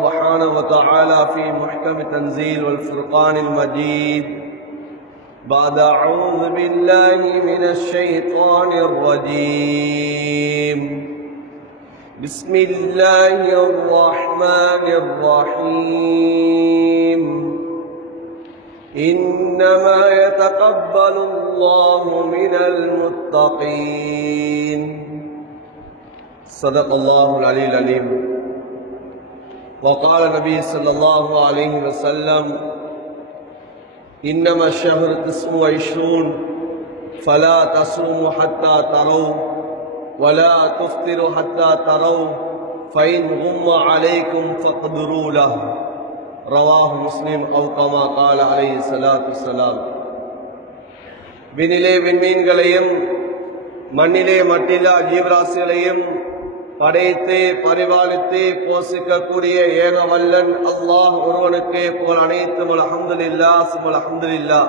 سبحانه وتعالى في محكم تنزيل والفرقان المجيد بعد أعوذ بالله من الشيطان الرجيم بسم الله الرحمن الرحيم إنما يتقبل الله من المتقين صدق الله العلي العليم وقال النبي صلى الله عليه وسلم إنما الشهر 29 فلا تصوموا حتى تروا ولا تفطروا حتى تروا فإن غم عليكم فاقدروا له رواه مسلم أو كما قال عليه الصلاة والسلام. விண்ணிலே விண்மீன்களையும் மண்ணிலே மட்டில்லா ஜீவராசிகளையும் படைத்து பரிபாலித்து போஷிக்கக்கூடிய ஏக வல்லன் அல்லாஹ் ஒருவனுக்கே புகழ் அனைத்தும் அல்ஹம்துலில்லாஹ் சும்மா அல்ஹம்துலில்லாஹ்.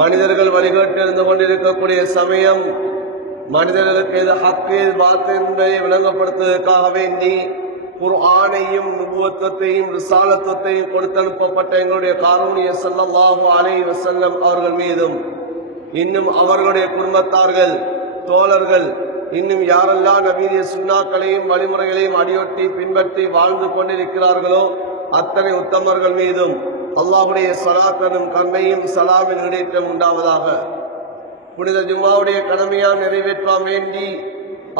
மனிதர்கள் வழிகட்டிருந்து கொண்டிருக்கக்கூடிய சமயம் மனிதர்களுக்கு எது ஹக்கு பாத்து என்பதை விளங்கப்படுத்துவதற்காக வேண்டி குர்ஆனையும் நுபுவத்தையும் ரிசாலத்தையும் கொடுத்து அனுப்பப்பட்ட எங்களுடைய காரூணிய ஸல்லல்லாஹு அலைஹி வஸல்லம் அவர்கள் மீதும் இன்னும் அவர்களுடைய குடும்பத்தார்கள் தோழர்கள் இன்னும் யாரெல்லாம் நபீரிய சுன்னாக்களையும் வழிமுறைகளையும் அடியொட்டி பின்பற்றி வாழ்ந்து கொண்டிருக்கிறார்களோ அத்தனை உத்தமர்கள் மீதும் அல்லாஹ்வுடைய ஸலாத்தனும் கருணையும் சலாமின் இடேற்றம் உண்டாவதாக. புனித ஜும்மாவுடைய கடமையால் நிறைவேற்ற வேண்டி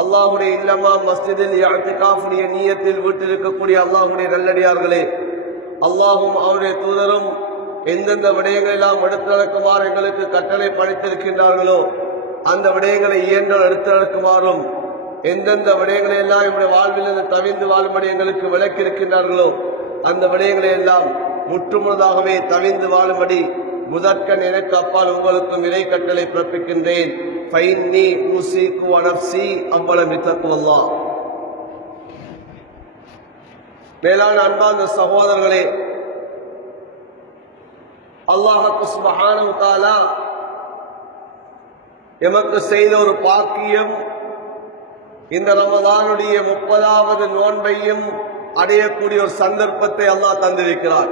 அல்லாஹ்வுடைய இல்லமா மஸ்ஜிதில் இஅ்திகாஃபுடைய நியத்தில் வீட்டிருக்கக்கூடிய அல்லாஹ்வுடைய நல்லடியார்களே, அல்லாஹும் அவருடைய தூதரும் எந்தெந்த விடயங்களெல்லாம் எடுத்து நடக்குமாறு எங்களுக்கு கட்டளை படைத்திருக்கின்றார்களோ அந்த விடயங்களை இயன்றால் எடுத்து நடக்குமாறும் எந்தெந்த விடயங்களை எல்லாம் என்னுடைய வாழ்விலிருந்து தவிர்ந்து வாழும்படி எங்களுக்கு விளக்கி இருக்கின்றார்களோ அந்த விடயங்களை எல்லாம் முற்றுமுழுதாகவே தவிர்ந்து வாழும்படி முதற்கண் எனக்கு அப்பால் உங்களுக்கும் இறை கட்டளை பிறப்பிக்கின்றேன். மேலான அன்பார்ந்த சகோதரர்களே, அல்லாஹ் சுப்ஹானஹு வ தஆலா எமக்கு செய்த ஒரு பாக்கியம், இந்த ரமதானுடைய 30வது நோன்பையும் அடையக்கூடிய ஒரு சந்தர்ப்பத்தை அல்லாஹ் தந்திருக்கிறார்.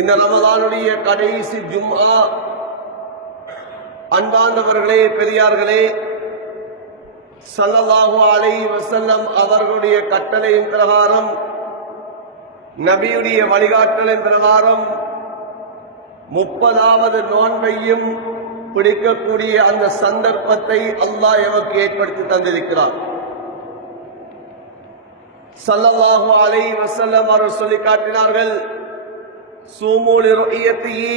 இந்த ரமதானுடைய கடைசி ஜும்ஆ, அன்பார்ந்தவர்களே பெரியார்களே, ஸல்லல்லாஹு அலைஹி வஸல்லம் அவர்களுடைய கட்டளையின் பிரகாரம் நபியுடைய வழிகாட்டலின் பிரகாரம் 30வது நோன்பையும் பிடிக்கக்கூடிய அந்த சந்தர்ப்பத்தை அல்லாஹ் எமக்கு ஏற்படுத்தி தந்திருக்கிறார். ஸல்லல்லாஹு அலைஹி வஸல்லம் அவர்கள் சொல்லி காட்டினார்கள், சூமு லிருயத்திஹி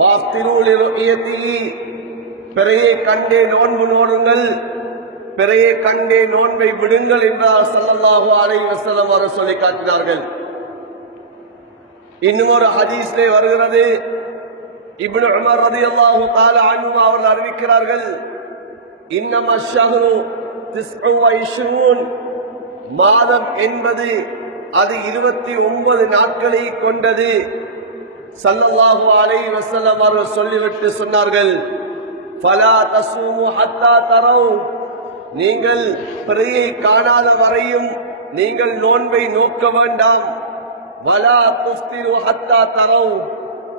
வாஃப்திரு லிருயத்திஹி, பிறையை கண்டே நோன்பு நோடுங்கள், பிறையை கண்டே நோன்பை விடுங்கள் என்றார் ஸல்லல்லாஹு அலைஹி வஸல்லம் அவர்கள் சொல்லி காட்டினார்கள். இன்னும் ஒரு ஹதீஸ்லே வருகிறது, இப்னு உமர் ரலியல்லாஹு தஆலா அன்ஹு அவர்கள் அறிவிக்கிறார்கள், இன்னமா ஷஹ்ரு 29, மாதம் என்பது அது 29 நாட்களை கொண்டது. ஸல்லல்லாஹு அலைஹி வஸல்லம் அவர்கள் சொல்லிவிட்டு சொன்னார்கள், ஃபலா தஸூமு ஹத்தா தரவு, நீங்கள் பிறையை காணாத வரையும் நீங்கள் நோன்பை நோக்க வேண்டாம். வலா துஃப்திரு ஹத்தா தரவு,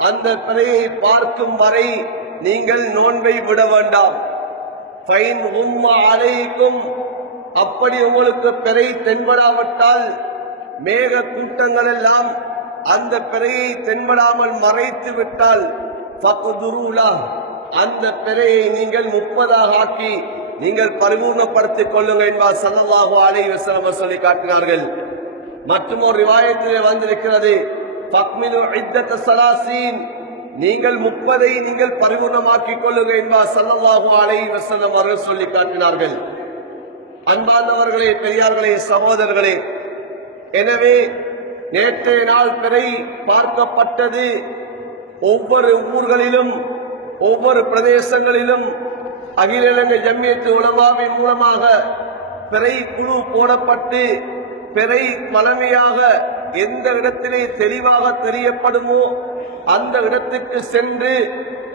அந்த பிறையை பார்க்கும் வரை நீங்கள் நோன்பை விட வேண்டாம். ஃபைன் உம்ம அலைக்கும், அப்படி உங்களுக்கு பிறை தென்படாவிட்டால், மேக கூட்டங்கள் எல்லாம் அந்த பிறையை தென்படாமல் மறைத்து விட்டால், ஃபக்துருலா, அந்த பிறையை நீங்கள் 30ஆக ஆக்கி நீங்கள் பரிபூர்ணப்படுத்திக் கொள்ளுங்கள் என்பார் ஸல்லல்லாஹு அலைஹி வஸல்லம் சொல்லி காட்டினார்கள். மற்றும் ஒரு ரிவாயத்திலே வந்திருக்கிறது, ஃபக்மிலு இத்தத ஸலாஸீன், நீங்கள் 30ஐ நீங்கள் பரிபூர்ணமாக்கிக் கொள்ளுங்கள் என்பார் ஸல்லல்லாஹு அலைஹி வஸல்லம் அவர்கள் சொல்லி காட்டினார்கள். அன்பார்ந்தவர்களே பெரியார்களே சகோதரர்களே, எனவே நேற்றைய நாள் பிறை பார்க்கப்பட்டது. ஒவ்வொரு ஊர்களிலும் ஒவ்வொரு பிரதேசங்களிலும் அகில இலங்கை ஜம்மியத்து உலமாவின் மூலமாக பிறை குழு போடப்பட்டு பிறை வளமையாக எந்த இடத்திலே தெளிவாக தெரியப்படுமோ அந்த இடத்துக்கு சென்று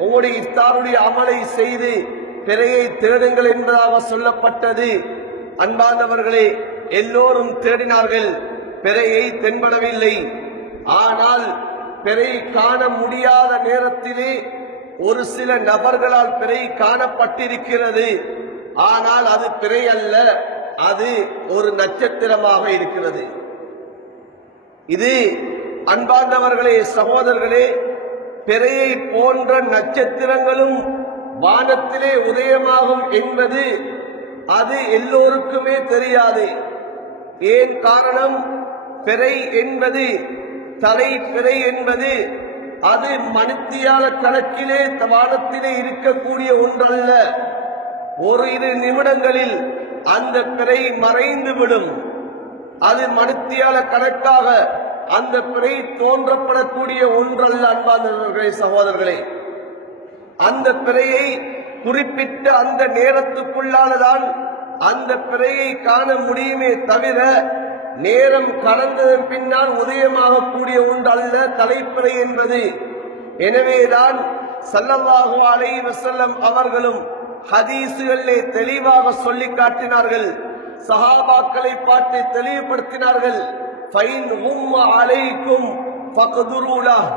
உங்களுடைய இஃப்தாருடைய அமலை செய்து பிறையை தேடுங்கள் என்பதாக சொல்லப்பட்டது. அன்பார்ந்தவர்களே, எல்லோரும் தேடினார்கள், பிறையை தென்படவில்லை. ஆனால் பிறை காண முடியாத நேரத்திலே ஒரு சில நபர்களால் பிறை காணப்பட்டிருக்கிறது. ஆனால் அது பிறை அல்ல, அது ஒரு நட்சத்திரமாக இருக்கிறது. இது அன்பார்ந்தவர்களே, சகோதரர்களே, பிறையை போன்ற நட்சத்திரங்களும் வானத்திலே உதயமாகும் என்பது அது எல்லோருக்குமே தெரியாது. ஏன் காரணம்? பிறை என்பது, தலை பிறை என்பது அது மணித்தியால கணக்கிலே வானத்திலே இருக்கக்கூடிய ஒன்றல்ல. ஒரு இரு நிமிடங்களில் அந்த பிறை மறைந்துவிடும். அது மணித்தியால கணக்காக அந்த பிறை தோன்றப்படக்கூடிய ஒன்றல்ல. அன்பார்ந்தவர்களே, சகோதரர்களே, அந்த பிறையை குறிப்பிட்ட அந்த நேரத்துக்குள்ளானதான் அந்த பிறையை காண முடியுமே தவிர நேரம் கடந்ததன் பின்னால் உதயமாகக்கூடிய ஒன்று அல்ல தலைப்பிறை என்பது. எனவேதான் ஸல்லல்லாஹு அலைஹி வஸல்லம் அவர்களும் ஹதீசுகளிலே தெளிவாக சொல்லி காட்டினார்கள். சஹாபாக்களை பார்த்து தெளிவுபடுத்தினார்கள். ஃபைன் ஹும்ம அலைக்கும் ஃபக்துரு லஹ்,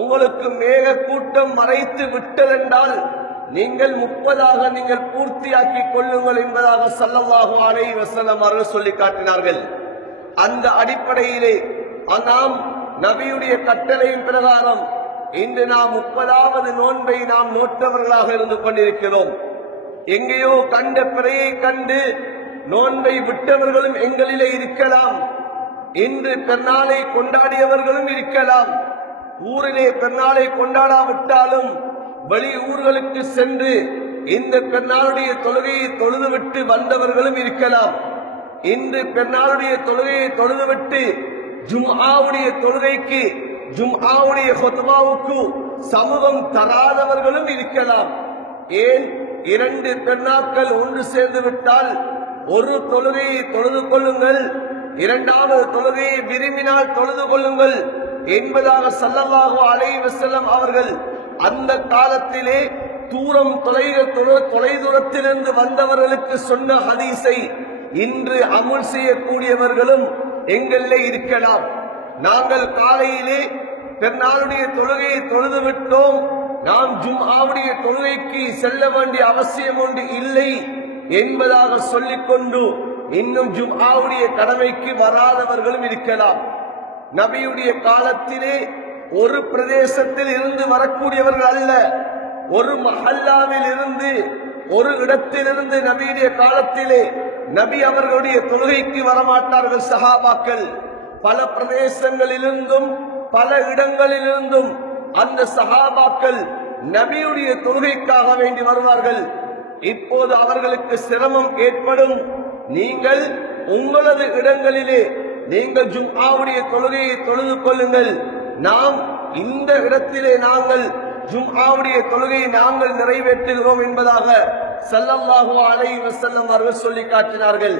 உங்களுக்கு மேக கூட்டம் மறைத்து விட்டதென்றால் நீங்கள் 30 நீங்கள் பூர்த்தியாக்கி கொள்ளுங்கள் என்பதாக ஸல்லல்லாஹு அலைஹி வஸல்லம் அவர்கள் சொல்லி காட்டினார்கள். அந்த அடிப்படையிலே நாம் நபியுடைய கட்டளையின் பிரகாரம் இன்று நாம் 30வது நோன்பை நாம் நோட்டவர்களாக இருந்து கொண்டிருக்கிறோம். எங்கேயோ கண்ட பிறையை கண்டு நோன்பை விட்டவர்களும் எங்களிலே இருக்கலாம். இன்று பெருநாளை கொண்டாடியவர்களும் இருக்கலாம். ஊரிலே பெருநாளை கொண்டாடாவிட்டாலும் வெளி ஊர்களுக்கு சென்று இந்த பெருநாளுடைய தொழுகையை தொழுதுவிட்டு வந்தவர்களும் இருக்கலாம். இன்று பெருநாளுடைய தொழுகையை தொழுதுவிட்டு ஜும்ஆவுடைய தொழுகைக்கு, ஜும்ஆவுடைய ஃபத்வாவுக்கு சமூகம் தராதவர்களும் இருக்கலாம். ஏன்? 2 பெருநாட்கள் ஒன்று சேர்ந்து விட்டால் ஒரு தொழுகையை தொழுது கொள்ளுங்கள், 2வது தொழுகையை விரும்பினால் தொழுது கொள்ளுங்கள் என்பதாக ஸல்லல்லாஹு அலைஹி வஸல்லம் அவர்கள் அந்த காலத்திலே தொலைதூரத்திலிருந்து வந்தவர்களுக்கு சொன்ன ஹதீஸை இன்று அமுல் செய்யக்கூடியவர்களும் எங்களிலே இருக்கலாம். நாங்கள் காலையிலே பெருநாளுடைய தொழுகையை தொழுது விட்டோம், நாம் ஜும்ஆவுடைய தொழுகைக்கு செல்ல வேண்டிய அவசியம் ஒன்று இல்லை என்பதாக சொல்லிக்கொண்டு இன்னும் ஜும்ஆவுடைய கடமைக்கு வராதவர்களும் இருக்கலாம். நபியுடைய காலத்திலே ஒரு பிரதேசத்தில் இருந்து வரக்கூடியவர்கள் அல்ல, ஒரு மஹல்லாவில் இருந்து, ஒரு இடத்திலிருந்து நபியுடைய காலத்திலே நபி அவர்களுடைய தொழுகைக்கு வரமாட்டார்கள். சஹாபாக்கள் பல பிரதேசங்களிலிருந்தும் பல இடங்களிலிருந்தும் அந்த சஹாபாக்கள் நபியுடைய தொழுகைக்காக வேண்டி வருவார்கள். இப்போது அவர்களுக்கு சிரமம் ஏற்படும். நீங்கள் உங்களது இடங்களிலே நீங்கள் ஜும்ஆவுடைய தொழுகையை தொழுது கொள்ளுங்கள், நாம் இந்த இடத்திலே நாங்கள் ஜும்ஆவுடைய தொழுகையை நாங்கள் நிறைவேற்றுகிறோம் என்பதாக ஸல்லல்லாஹு அலைஹி வஸல்லம் அவர்கள் சொல்லி காட்டினார்கள்.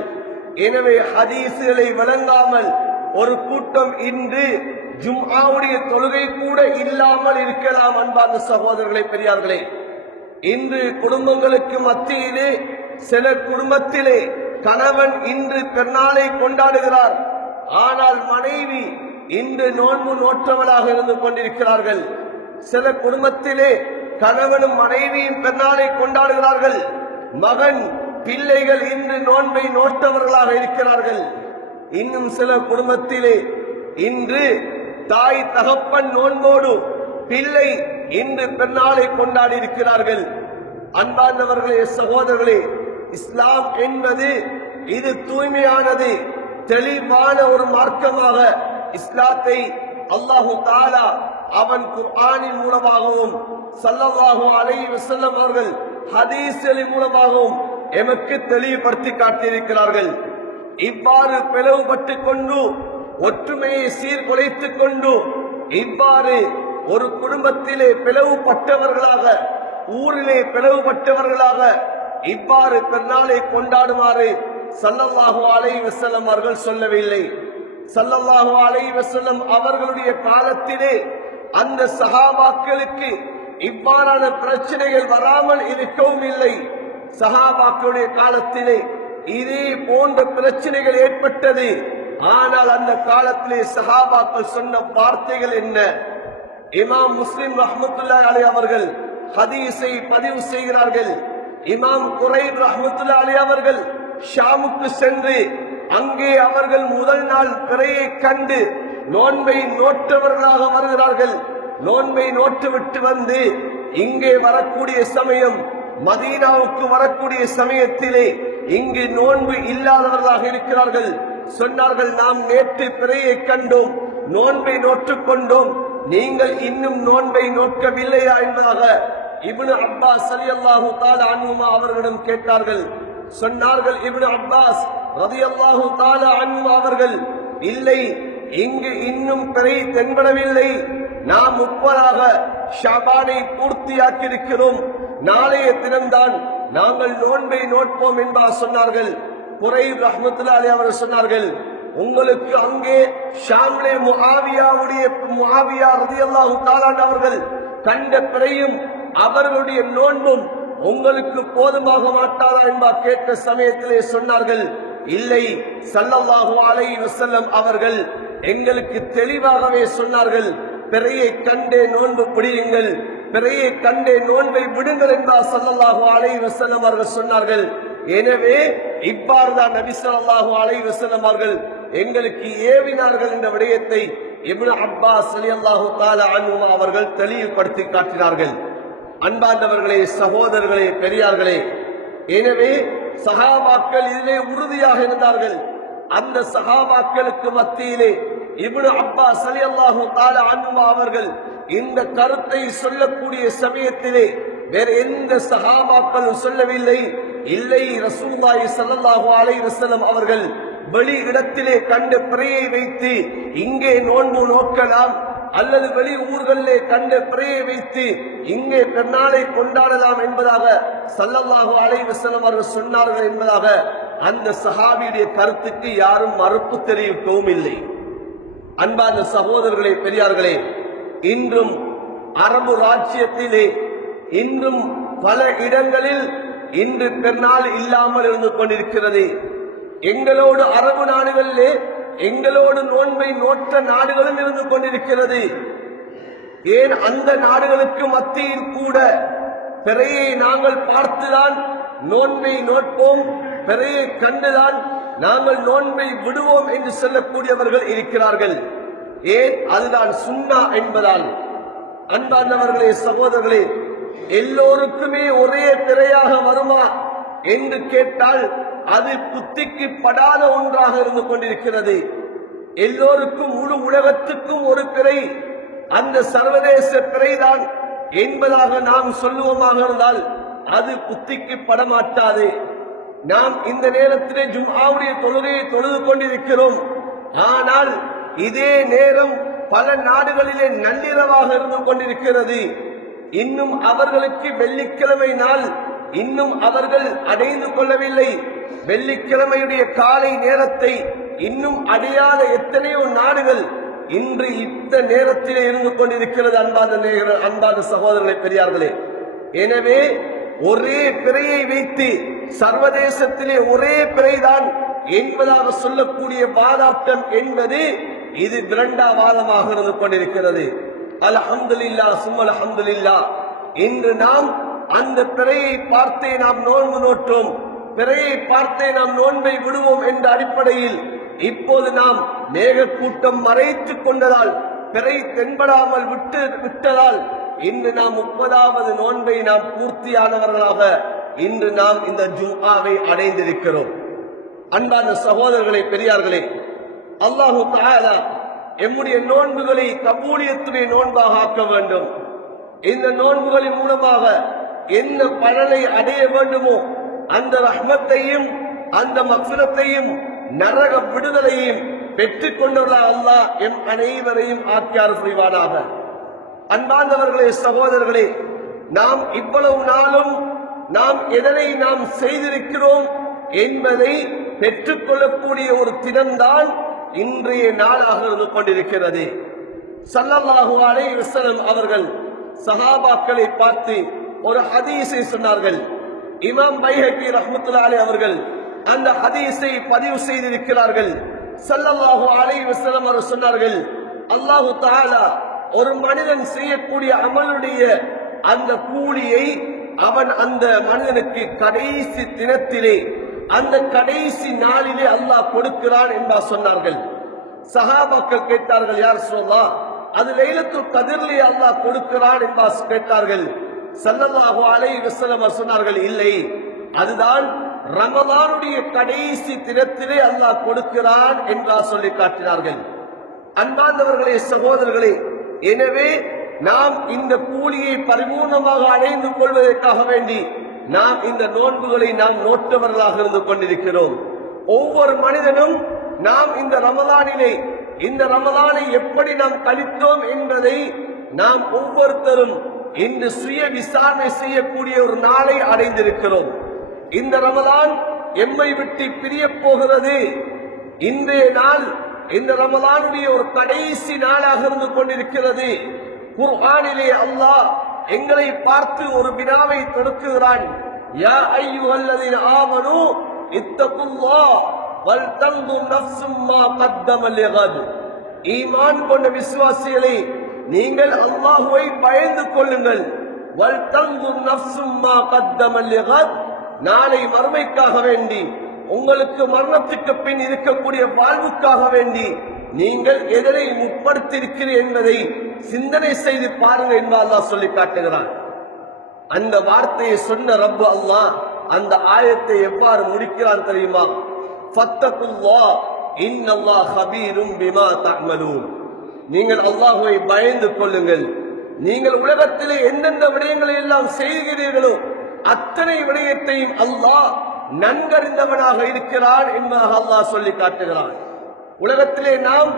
எனவே ஹதீசுகளை விளங்காமல் ஒரு கூட்டம் இன்று ஜும்ஆவுடைய தொழுகை கூட இல்லாமல் இருக்கலாம். அன்பார்ந்த சகோதரர்களே, பெரியார்களே, இன்று குடும்பங்களுக்கு மத்தியிலே சில குடும்பத்திலே கணவன் இன்று பெருநாளை கொண்டாடுகிறார், ஆனால் மனைவி இன்று நோன்பு நோற்றவளாக இருந்து கொண்டிருக்கிறார்கள். சில குடும்பத்திலே கணவனும் மனைவியும் பெருநாளை கொண்டாடுகிறார்கள், மகன் பிள்ளைகள் இன்று நோன்பை நோற்றவர்களாக இருக்கிறார்கள். இன்னும் சில குடும்பத்திலே இன்று தாய் தகப்பன் நோன்போடு பிள்ளை இன்று பெருநாளை கொண்டாடி இருக்கிறார்கள். அன்பார்ந்தவர்களே, சகோதரர்களே, இஸ்லாம் என்பது இது தூய்மையானது, தெளிவான ஒரு மார்க்கமாக இஸ்லாத்தை அல்லாஹு தஆலா அவன் குர்ஆனின் மூலமாகவும் ஸல்லல்லாஹு அலைஹி வஸல்லம் அவர்கள் ஹதீஸ்களின் மூலமாகவும் எமக்கு தெளிவுபடுத்தி காட்டியிருக்கிறார்கள். இவ்வாறு பிளவுபட்டுக் கொண்டு ஒற்றுமையை சீர்குலைத்துக் கொண்டு இவ்வாறு ஒரு குடும்பத்திலே பிளவுபட்டவர்களாக, ஊரிலே பிளவுபட்டவர்களாக இவ்வாறு பெருநாளை கொண்டாடுமாறு ஸல்லல்லாஹு அலைஹி வஸல்லம் அவர்கள் சொல்லவில்லை. ஸல்லல்லாஹு அலைஹி வஸல்லம் அவர்களுடைய காலத்திலே அந்த சஹாபாக்களுக்கு இவ்வாறான பிரச்சனைகள் வராமல் இருக்கவும் இல்லை. சஹாபாக்களுடைய காலத்திலே இதே போன்ற பிரச்சனைகள் ஏற்பட்டது. ஆனால் அந்த காலத்திலே சஹாபாக்கள் சொன்ன வார்த்தைகள் என்ன? இமாம் முஸ்லிம் ரஹ்மத்துல்லாஹி அலைஹி அவர்கள் ஹதீஸை பதிவு செய்கிறார்கள். இமாம் குரைப் ரஹ்மத்துல்லாஹி அலைஹி அவர்கள் ஷாமுக்கு சென்று அங்கே அவர்கள் முதல் நாள் பிறையை கண்டு நோன்பை நோற்றவர்களாக வருகிறார்கள். நோன்பை நோற்றுவிட்டு வந்து இங்கே வரக்கூடிய சமயம், மதீனாவுக்கு வரக்கூடிய சமயத்திலே இங்கு நோன்பு இல்லாதவர்களாக இருக்கிறார்கள். சொன்னார்கள், நாம் நேற்று பிறையை கண்டோம், நோன்பை நோற்றுக் கொண்டோம், நீங்கள் இன்னும் நோன்பை நோக்கவில்லையா என்பதாக இப்னு அப்பாஸ் ரலியல்லாஹு தஆலா அன்ஹுமா அவர்களிடம் கேட்டார்கள். சொன்னார்கள் இப்னு அப்பாஸ் ரலியல்லாஹு தஆலா அன்ஹு அவர்கள், இல்லை, இங்கு இன்னும் பிறை தென்படவில்லை, நாம் 30ஆக ஷாபானை பூர்த்தியாக்கி இருக்கிறோம், நாளைய தினம்தான் நாங்கள் நோன்பை நோட்போம் என்பதாக சொன்னார்கள். குரைப் ரஹ்மத்துல்லாஹி அலைஹி அவர்கள் சொன்னார்கள், உங்களுக்கு அங்கே ஷாம்லே முஆவியா ரலியல்லாஹு தஆலா அவர்கள் கண்ட பிறையும் அவர்களுடைய நோன்பும் உங்களுக்கு போதுமாக மாட்டாரா என்பா கேட்ட சமயத்திலே சொன்னார்கள், இல்லை, ஸல்லல்லாஹு அலைஹி வஸல்லம் அவர்கள் எங்களுக்கு தெளிவாகவே சொன்னார்கள், பிறையை கண்டே நோன்பு பிடியுங்கள், பிறையை கண்டே நோன்பை விடுங்கள் என்றார் ஸல்லல்லாஹு அலைஹி வஸல்லம் அவர்கள் சொன்னார்கள். எனவே இவ்வாறுதான் நபி ஸல்லல்லாஹு அலைஹி வஸல்லம் அவர்கள் எங்களுக்கு ஏவினார்கள் என்ற விடயத்தை இப்னு அப்பாஸ் ரலியல்லாஹு தஆலா அன்ஹு அவர்கள் தெளிவுபடுத்தி காட்டினார்கள். அன்பார்ந்தவர்களே, சகோதரர்களே, பெரியார்களே, எனவே சஹாபாக்கள் இதிலே உறுதியாக இருந்தார்கள். அந்த சஹாபாக்களுக்கு மத்தியிலே இப்னு அப்பாஸ் ரலியல்லாஹு தஆலா அன்ஹு அவர்கள் இந்த கருத்தை சொல்லக்கூடிய சமயத்திலே வேற எந்த சஹாபாக்களும் சொல்லவில்லை, இல்லை, ரசூலுல்லாஹி ஸல்லல்லாஹு அலைஹி வஸல்லம் அவர்கள் வெளி இடத்திலே கண்ட பிறையை வைத்து இங்கே நோன்பு நோக்கலாம், அல்லது வெளி ஊர்களிலே கண்ட பிறையை வைத்து இங்கே பெருநாளை கொண்டாடலாம் என்பதாக ஸல்லல்லாஹு அலைஹி வஸல்லம் அவர்கள் சொன்னார்கள் என்பதாக அந்த சஹாபியுடைய கருத்துக்கு யாரும் மறுப்பு தெரிவிக்கவும் இல்லை. அன்பார்ந்த சகோதரர்களே, பெரியார்களே, இன்றும் அரபு ராஜ்யத்திலே இன்றும் பல இடங்களில் இன்று பெருநாள் இல்லாமல் இருந்து கொண்டிருக்கிறது. எங்களோடு அரபு நாடுகளிலே எங்களோடு நோன்பை நோற்ற நாடுகளும் இருந்து கொண்டிருக்கிறது. ஏன் அந்த நாடுகளுக்கு மத்தியில் கூட பிறையை நாங்கள் பார்த்துதான் நோன்பை நோட்போம், பிறையை கண்டுதான் நாங்கள் நோன்பை விடுவோம் என்று சொல்லக்கூடியவர்கள் இருக்கிறார்கள். ஏன்? அதுதான் சுன்னா என்பதால். அன்பார்ந்தவர்களே, சகோதரர்களே, எல்லோருக்குமே ஒரே பிறையாக வருமா என்று கேட்டால் அது புத்திக்கு படாத ஒன்றாக இருந்து கொண்டிருக்கிறது. எல்லோருக்கும், முழு உலகத்துக்கும் ஒரு பிறை, அந்த சர்வதேச பிறைதான் என்பதாக நாம் சொல்லுவோமாக இருந்தால் அது புத்திக்கு படமாட்டாது. நாம் இந்த நேரத்திலே ஜும்ஆவுடைய தொழுகையை தொழுது கொண்டிருக்கிறோம். ஆனால் இதே நேரம் பல நாடுகளிலே நள்ளிரவாக இருந்து கொண்டிருக்கிறது. இன்னும் அவர்களுக்கு வெள்ளிக்கிழமை நாள் இன்னும் அவர்கள் அடைந்து கொள்ளவில்லை. வெள்ளிக்கிழமையுடைய காலை நேரத்தை இன்னும் அடையாத எத்தனையோ நாடுகள் இன்று இந்த நேரத்திலே இருந்து கொண்டிருக்கிறது. அன்பான சகோதரர்களே, பெரியார்களே, எனவே ஒரே பிறையை வைத்து சர்வதேசத்திலே ஒரே பிறைதான் என்பதாக சொல்லக்கூடிய வாதாட்டம் என்பது இது விரண்டாவாதமாக இருந்து கொண்டிருக்கிறது. அல்ஹம்துலில்லாஹ் சும்ம அல்ஹம்துலில்லாஹ். இன்று நாம் அந்த பிறையை பார்த்தே நாம் நோன்பு நோற்றோம், பிறையை பார்த்தே நாம் நோன்பை விடுவோம் என்ற அடிப்படையில் இப்போது நாம் மேகக்கூட்டம் மறைத்துக் கொண்டதால், பிறை தென்படாமல் விட்டதால் இன்று நாம் 30வது நோன்பை நாம் பூர்த்தியானவர்களாக இன்று நாம் இந்த ஜும்ஆவை அடைந்திருக்கிறோம். அன்பான சகோதரர்களே, பெரியார்களே, அல்லாஹு தஆலா எம்முடைய நோன்புகளை கபூலியத்துடைய நோன்பாக ஆக்க வேண்டும். இந்த நோன்புகளின் மூலமாக என்ன பலனை அடைய வேண்டுமோ அந்த ரஹ்மத்தையும் அந்த மக்ஃபிரத்தையும் நரக விடுதலையும் பெற்றுக் கொண்டவர்களாக அல்லாஹ் எம் அனைவரையும் ஆக்கியார் புரிவானாக. அன்பார்ந்தவர்களே, சகோதரர்களே, நாம் இவ்வளவு நாளும் நாம் எதனை நாம் செய்திருக்கிறோம் என்பதை பெற்றுக்கொள்ளக்கூடிய ஒரு தினம்தான் இன்றைய நாளாக இருந்து கொண்டிருக்கிறது. ஸல்லல்லாஹு அலைஹி வஸல்லம் அவர்கள் சஹாபாக்களை பார்த்து ஒரு ஹதீஸை சொன்னார்கள். இமாம் பைஹகி ரஹ்மத்துல்லாஹி அலைஹி அவர்கள் அந்த ஹதீஸை பதிவு செய்திருக்கிறார்கள். ஸல்லல்லாஹு அலைஹி வஸல்லம் அவர்கள் சொன்னார்கள், அல்லாஹ் தஆலா ஒரு மனிதன் செய்யக்கூடிய அமலுடைய அந்த கூலியை அவன் அந்த மனிதனுக்கு கடைசி தினத்திலே, அந்த கடைசி நாளிலே அல்லாஹ் கொடுக்கிறான் என்பார் சொன்னார்கள். சஹாபாக்கள் கேட்டார்கள், யார் ரசூலல்லாஹ், அது லைலத்துல் கத்ரிலே அல்லாஹ் கொடுக்கிறான் என்பார் கேட்டார்கள். ஸல்லல்லாஹு அலைஹி வஸல்லம் சொன்னார்கள், இல்லை, அதுதான் ரமலானுடைய கடைசி தினத்திலே அல்லாஹ் கொடுக்கிறான் என்றார் சொல்லி காட்டினார்கள். அன்பார்ந்தவர்களே, சகோதரர்களே, எனவே நாம் இந்த கூலியை பரிபூர்ணமாக அடைந்து கொள்வதற்காக வேண்டி நாம் இந்த நோன்புகளை நாம் நோட்டவர்களாக இருந்து கொண்டிருக்கிறோம். ஒவ்வொரு மனிதனும் நாம் இந்த ரமலானிலே இந்த ரமலானை எப்படி நாம் கழித்தோம் என்பதை நாம் ஒவ்வொருத்தரும் இன்று சுய விசாரணை செய்யக்கூடிய ஒரு நாளை அடைந்திருக்கிறோம். இந்த ரமலான் எம்மை விட்டு பிரிய போகிறது. இன்றைய நாள் இந்த ரமலானுடைய ஒரு கடைசி நாளாக இருந்து கொண்டிருக்கிறது. குர்ஆனிலே அல்லாஹ் எங்களை பார்த்து ஒரு வினாவை தொடுக்குகிறான். யா அய்யுஹல்லதீன ஆமனூ இத்தகுல்லாஹ் வல் தன்துர் நஃப்ஸும் மா கத்தம லிகத். ஈமான் கொண்ட விசுவாசிகளே, நீங்கள் அல்லாஹ்வை பயந்து கொள்ளுங்கள். வல் தன்துர் நஃப்ஸும் மா கத்தம லிகத். நாளை மறுமைக்காக வேண்டி, உங்களுக்கு மரணத்துக்கு பின் இருக்கக்கூடிய வாழ்வுக்காக வேண்டி நீங்கள் எதனை முற்படுத்தியிருக்கிறீர்கள் என்பதை சிந்தனை செய்து பாருங்கள் என்று அல்லாஹ் சொல்லி காட்டுகிறான். அந்த வார்த்தையை சொன்ன ரப்பு அல்லாஹ் அந்த ஆயத்தை எவ்வாறு முடிக்கிறான் தெரியுமா? ஃபத்தகுல்லாஹ் இன்னல்லாஹ் ஹபீரும் பிமா தஅமலூன். நீங்கள் அல்லாஹ்வை பயந்து கொள்ளுங்கள். நீங்கள் உலகத்திலே எந்தெந்த விடயங்களை எல்லாம் செய்கிறீர்களோ அத்தனை விடயத்தையும் அல்லாஹ் நன்கறிந்தவனாக இருக்கிறான் என்பதாக அல்லாஹ் சொல்லி காட்டுகிறான். உலகத்திலே நாம்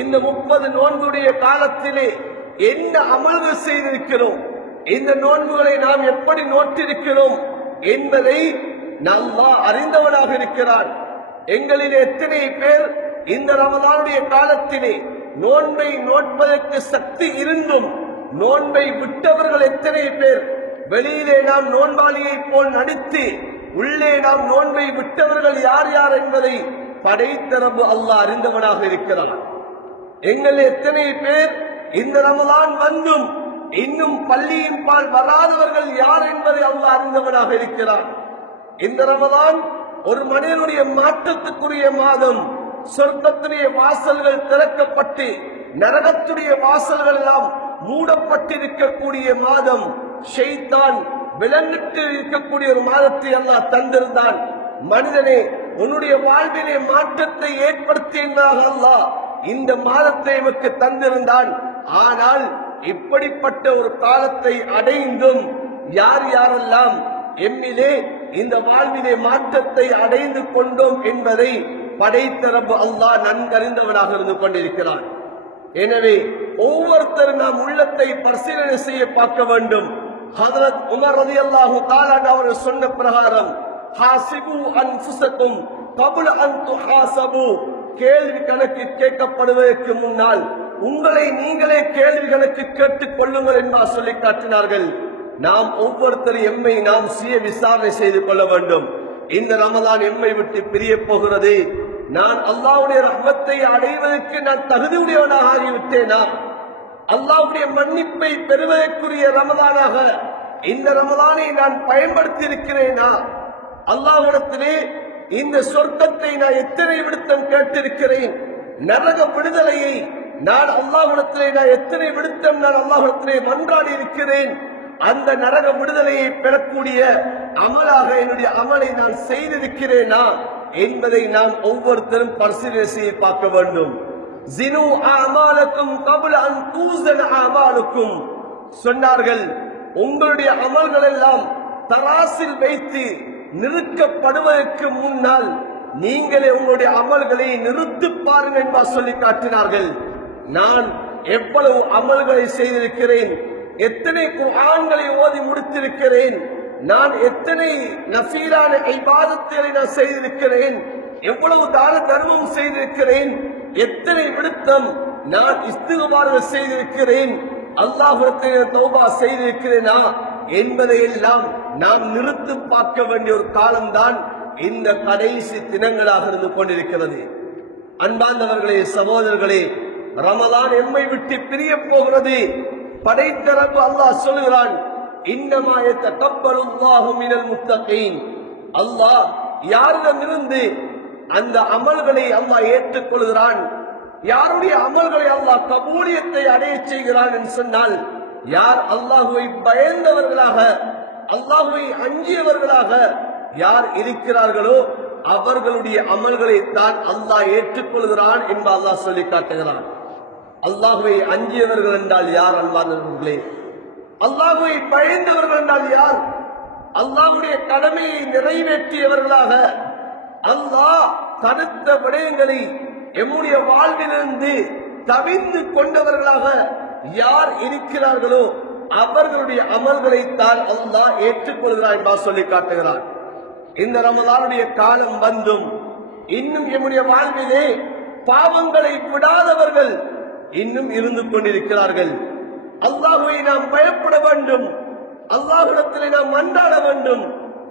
இந்த 30 நோன்புடைய காலத்திலே என்ன அமல்கள் செய்திருக்கிறோம், இந்த நோன்புகளை நாம் எப்படி நோட்டிருக்கிறோம் என்பதை நாம் அறிந்தவனாக இருக்கிறான். எங்களில் எத்தனை பேர் இந்த ரமலானுடைய காலத்திலே நோன்பை நோட்பதற்கு சக்தி இருந்தும் நோன்பை விட்டவர்கள் எத்தனை பேர்? வெளியிலே நாம் நோன்பாளியை போல் நடித்து உள்ளே நாம் நோன்பை விட்டவர்கள் யார் யார் என்பதை படைத்த ரப்பு அல்லாஹ் அறிந்தவனாக இருக்கிறான். எங்கள் எத்தனை பேர் இந்த ரமலான் வந்தும் இன்னும் பள்ளியின் பால் வராதவர்கள் யார் என்பதை அல்லாஹ் அறிந்தவனாக இருக்கிறான். இந்த ரமலான் ஒரு மனிதனுடைய மாற்றத்துக்குரிய மாதம். சொர்க்கத்துடைய வாசல்கள் திறக்கப்பட்டு நரகத்துடைய வாசல்கள் எல்லாம் மூடப்பட்டிருக்கக்கூடிய மாதம். ஷைத்தான் விளங்கிட்டு இருக்கக்கூடிய ஒரு மாதத்தை அல்லாஹ் தந்திருந்தான். மனிதனே, உன்னுடைய வாழ்விலே மாற்றத்தை ஏற்படுத்தியதாக அல்லாஹ் இந்த மாதத்தை நமக்கு தந்திருந்தான். ஆனால் இப்படிப்பட்ட ஒரு காலத்தை அடைந்தும் யார் யாரெல்லாம் எம்மிலே இந்த வாழ்விலே மாற்றத்தை அடைந்து கொண்டோம் என்பதை படைத்த ரப்பு அல்லாஹ் நன்கறிந்தவனாக இருந்து கொண்டிருக்கிறான். எனவே ஒவ்வொருத்தரும் நாம் உள்ளத்தை பரிசீலனை செய்ய பார்க்க வேண்டும். ஹஜ்ரத் உமர் ரலியல்லாஹு தஆலா அவர்கள் சொன்ன பிரகாரம், ஹாசிபு அன்ஃபுஸக்கும் கப்ல அன் துஹாசபு. கேள்வி கணக்கு கேட்கப்படுவதற்கு முன்னால் உங்களை நீங்களே கேள்வி கணக்கு கேட்டுக் கொள்ளுங்கள் என்று சொல்லி காட்டினார்கள். நாம் ஒவ்வொருத்தரும் எம்மை நாம் சுய விசாரணை செய்து கொள்ள வேண்டும். இந்த ரமலான் எம்மை விட்டு பிரிய போகிறது. நான் அல்லாஹ்வுடைய ரஹ்மத்தை அடைவதற்கு நான் தகுதியுடையவனாக ஆகிவிட்டேனா? அல்லாஹ்வுடைய மன்னிப்பை பெறுவதற்குரிய ரமலானாக இந்த ரமலானை நான் பயன்படுத்தி இருக்கிறேனா? அல்லாஹ்விடத்திலே இந்த சொர்க்கத்தை நான் எத்தனை விடுத்தம் கேட்டிருக்கிறேன்? நரக விடுதலையை நான் அல்லாஹ்விடத்திலே நான் எத்தனை விடுத்தம் நான் அல்லாஹ்விடத்திலே மன்றாடி இருக்கிறேன்? அந்த நரக விடுதலையை பெறக்கூடிய அமலாக என்னுடைய அமலை நான் செய்திருக்கிறேனா என்பதை நாம் ஒவ்வொருத்தரும் பரிசீலனை செய்து பார்க்க வேண்டும். ஜினு அமாலக்கும் கப்ல அன் தூஸன அமாலுக்கும் சொன்னார்கள். உங்களுடைய அமல்கள் எல்லாம் தராசில் வைத்து நிறுத்தப்படுவதற்கு முன்னால் நீங்களே உங்களுடைய அமல்களை நிறுத்தி பாருங்கள் என்று சொல்லி காட்டினார்கள். நான் எவ்வளவு அமல்களை செய்திருக்கிறேன், எத்தனை குர்ஆன்களை ஓதி முடித்திருக்கிறேன், நான் எத்தனை நஃபீலான இபாதத்துகளை நான் செய்திருக்கிறேன், எவ்வளவு தான தர்மம் செய்திருக்கிறேன், எத்தனை விடுத்தம் நான் இஸ்திக்பார்கள் செய்திருக்கிறேன், அல்லாஹ்விடத்தில் தௌபா செய்திருக்கிறேனா என்பதை எல்லாம் நாம் நிறுத்தி பார்க்க வேண்டிய ஒரு காலம்தான் இந்த கடைசி தினங்களாக இருந்து கொண்டிருக்கிறது. அன்பார்ந்தவர்களே, சகோதரர்களே, ரமலான் எம்மை விட்டு பிரிய போகிறது. படைத்த ரப்பு அல்லாஹ் சொல்கிறான், இன்னமா யதகப்பலுல்லாஹு மினல் முத்தகீன். அல்லாஹ் யாரிடமிருந்து அந்த அமல்களை அல்லாஹ் ஏற்றுக்கொள்கிறான், யாருடைய அமல்களை அல்லாஹ் கபூலியத்தை அடைய செய்கிறான் என்று சொன்னால், யார் அல்லாஹுவை பயந்தவர்களாக, அல்லாஹுவை அஞ்சியவர்களாக யார் இருக்கிறார்களோ அவர்களுடைய அமல்களை தான் அல்லாஹ் ஏற்றுக்கொள்கிறான் என்று அல்லாஹ் சொல்லி காட்டுகிறான். அல்லாஹுவை அஞ்சியவர்கள் என்றால் யார்? அல்லாஹ்விலே அல்லாஹுவை பயந்தவர்கள் என்றால் யார்? அல்லாஹ்வுடைய கடமையை நிறைவேற்றியவர்களாக, அல்லாஹ் தடுத்த விடயங்களை எம்முடைய வாழ்விலிருந்து தவிர்த்து கொண்டவர்களாக யார் இருக்கிறார்களோ அவர்களுடைய அமல்களை தான் அல்லாஹ் ஏற்றுக்கொள்கிறான் என்பதை சொல்லி காட்டுகிறான். இந்த ரமலானுடைய காலம் வந்தும் இன்னும் எம்முடைய வாழ்விலே பாவங்களை விடாதவர்கள் இன்னும் இருந்து கொண்டிருக்கிறார்கள். அல்லாஹ்வை நாம் பயப்பட வேண்டும், அல்லாஹ்விடத்திலே நாம் மன்றாட வேண்டும்.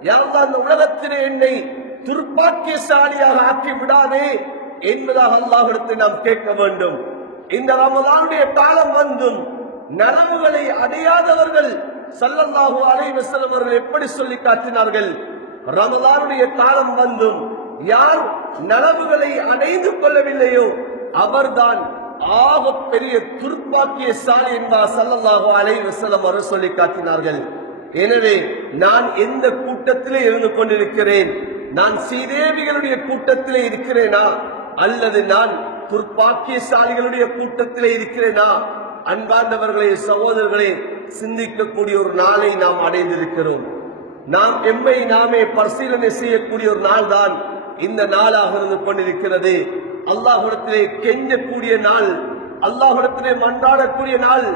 யா அல்லாஹ், இந்த உலகத்திலே என்னை துர்பாக்கியசாலியாக ஆக்கி விடாதே என்பதாக அல்லாஹ்விடத்தை நாம் கேட்க வேண்டும். இந்த ரமலானுடைய காலம் வந்தும் நனவுகளை அடையாதவர்கள் ஸல்லல்லாஹு அலைஹி வஸல்லம் அவர்கள் எப்படி சொல்லி காட்டினார்கள்? ரமலானுடைய காலம் வந்தும் யார் நனவுகளை அடைந்து கொள்ளவில்லையோ அவர்தான் ஆக பெரிய துர்பாக்கியசாலி என்பார் ஸல்லல்லாஹு அலைஹி வஸல்லம் அவர்கள் சொல்லி காட்டினார்கள். எனவே நான் எந்த கூட்டத்திலே இருந்து கொண்டிருக்கிறேன்? நான் சீதேவிகளுடைய கூட்டத்திலே இருக்கிறேனா அல்லது நான் துர்பாக்கியசாலிகளுடைய கூட்டத்திலே இருக்கிறேனா? அன்பார்ந்தவர்களே, சகோதரர்களே, சிந்திக்கக்கூடிய ஒரு நாளை நாம் அடைந்திருக்கிறோம். நாம் எம்மை நாமே பரிசீலனை செய்யக்கூடிய ஒரு நாள் தான் இந்த நாளாக இருந்து கொண்டிருக்கிறது. அல்லாஹ்விடத்திலே கெஞ்சக்கூடிய நாள், அல்லாஹ்விடத்திலே மன்றாடக்கூடிய நாள்,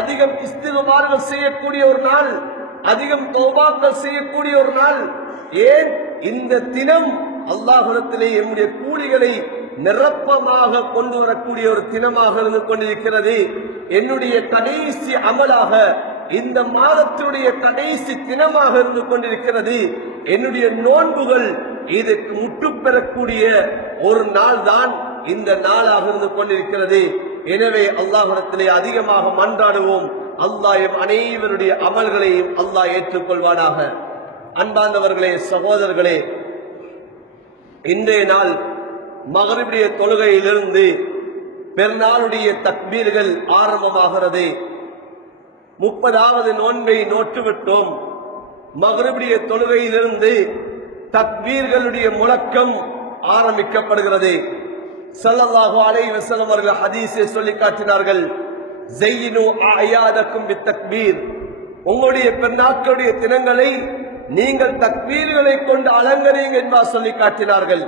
அதிகம் இஸ்திக்பார்கள் செய்யக்கூடிய ஒரு நாள், அதிகம் தௌபாக்கள் செய்யக்கூடிய ஒரு நாள். ஏன் இந்த தினம் அல்லாஹ்விடத்திலே என்னுடைய கூலிகளை நிரப்பமாக கொண்டு வரக்கூடிய ஒரு தினமாக இருந்து கொண்டிருக்கிறது. என்னுடைய கடைசி அமலாக இந்த மாதத்தினுடைய கடைசி தினமாக இருந்து கொண்டிருக்கிறது. என்னுடைய நோன்புகள் இதற்கு முற்று பெறக்கூடிய ஒரு நாள் தான் இந்த நாளாக இருந்து கொண்டிருக்கிறது. எனவே அல்லாஹ்விடத்திலே அதிகமாக மன்றாடுவோம். அல்லாஹ் அனைவருடைய அமல்களையும் அல்லாஹ் ஏற்றுக்கொள்வானாக. அன்பார்ந்தவர்களே, சகோதரர்களே, இன்றைய நாள் மகரிபுடைய தொழுகையிலிருந்து பெருநாளுடைய தக்பீர்கள் ஆரம்பமாகிறது. 30வது நோன்பை நோற்றுவிட்டோம். மகரிபுடைய தொழுகையிலிருந்து தக்பீர்களுடைய முழக்கம் ஆரம்பிக்கப்படுகிறது. ஸல்லல்லாஹு அலைஹி வஸல்லம் அவர்கள் ஹதீஸை சொல்லி காட்டினார்கள், ஸையினு அயாதக்கும் பித்தக்பீர். உங்களுடைய பெருநாட்களுடைய தினங்களை நீங்கள் தக்பீர்களை கொண்டு அலங்கரிங்க என்பா சொல்லி காட்டினார்கள்.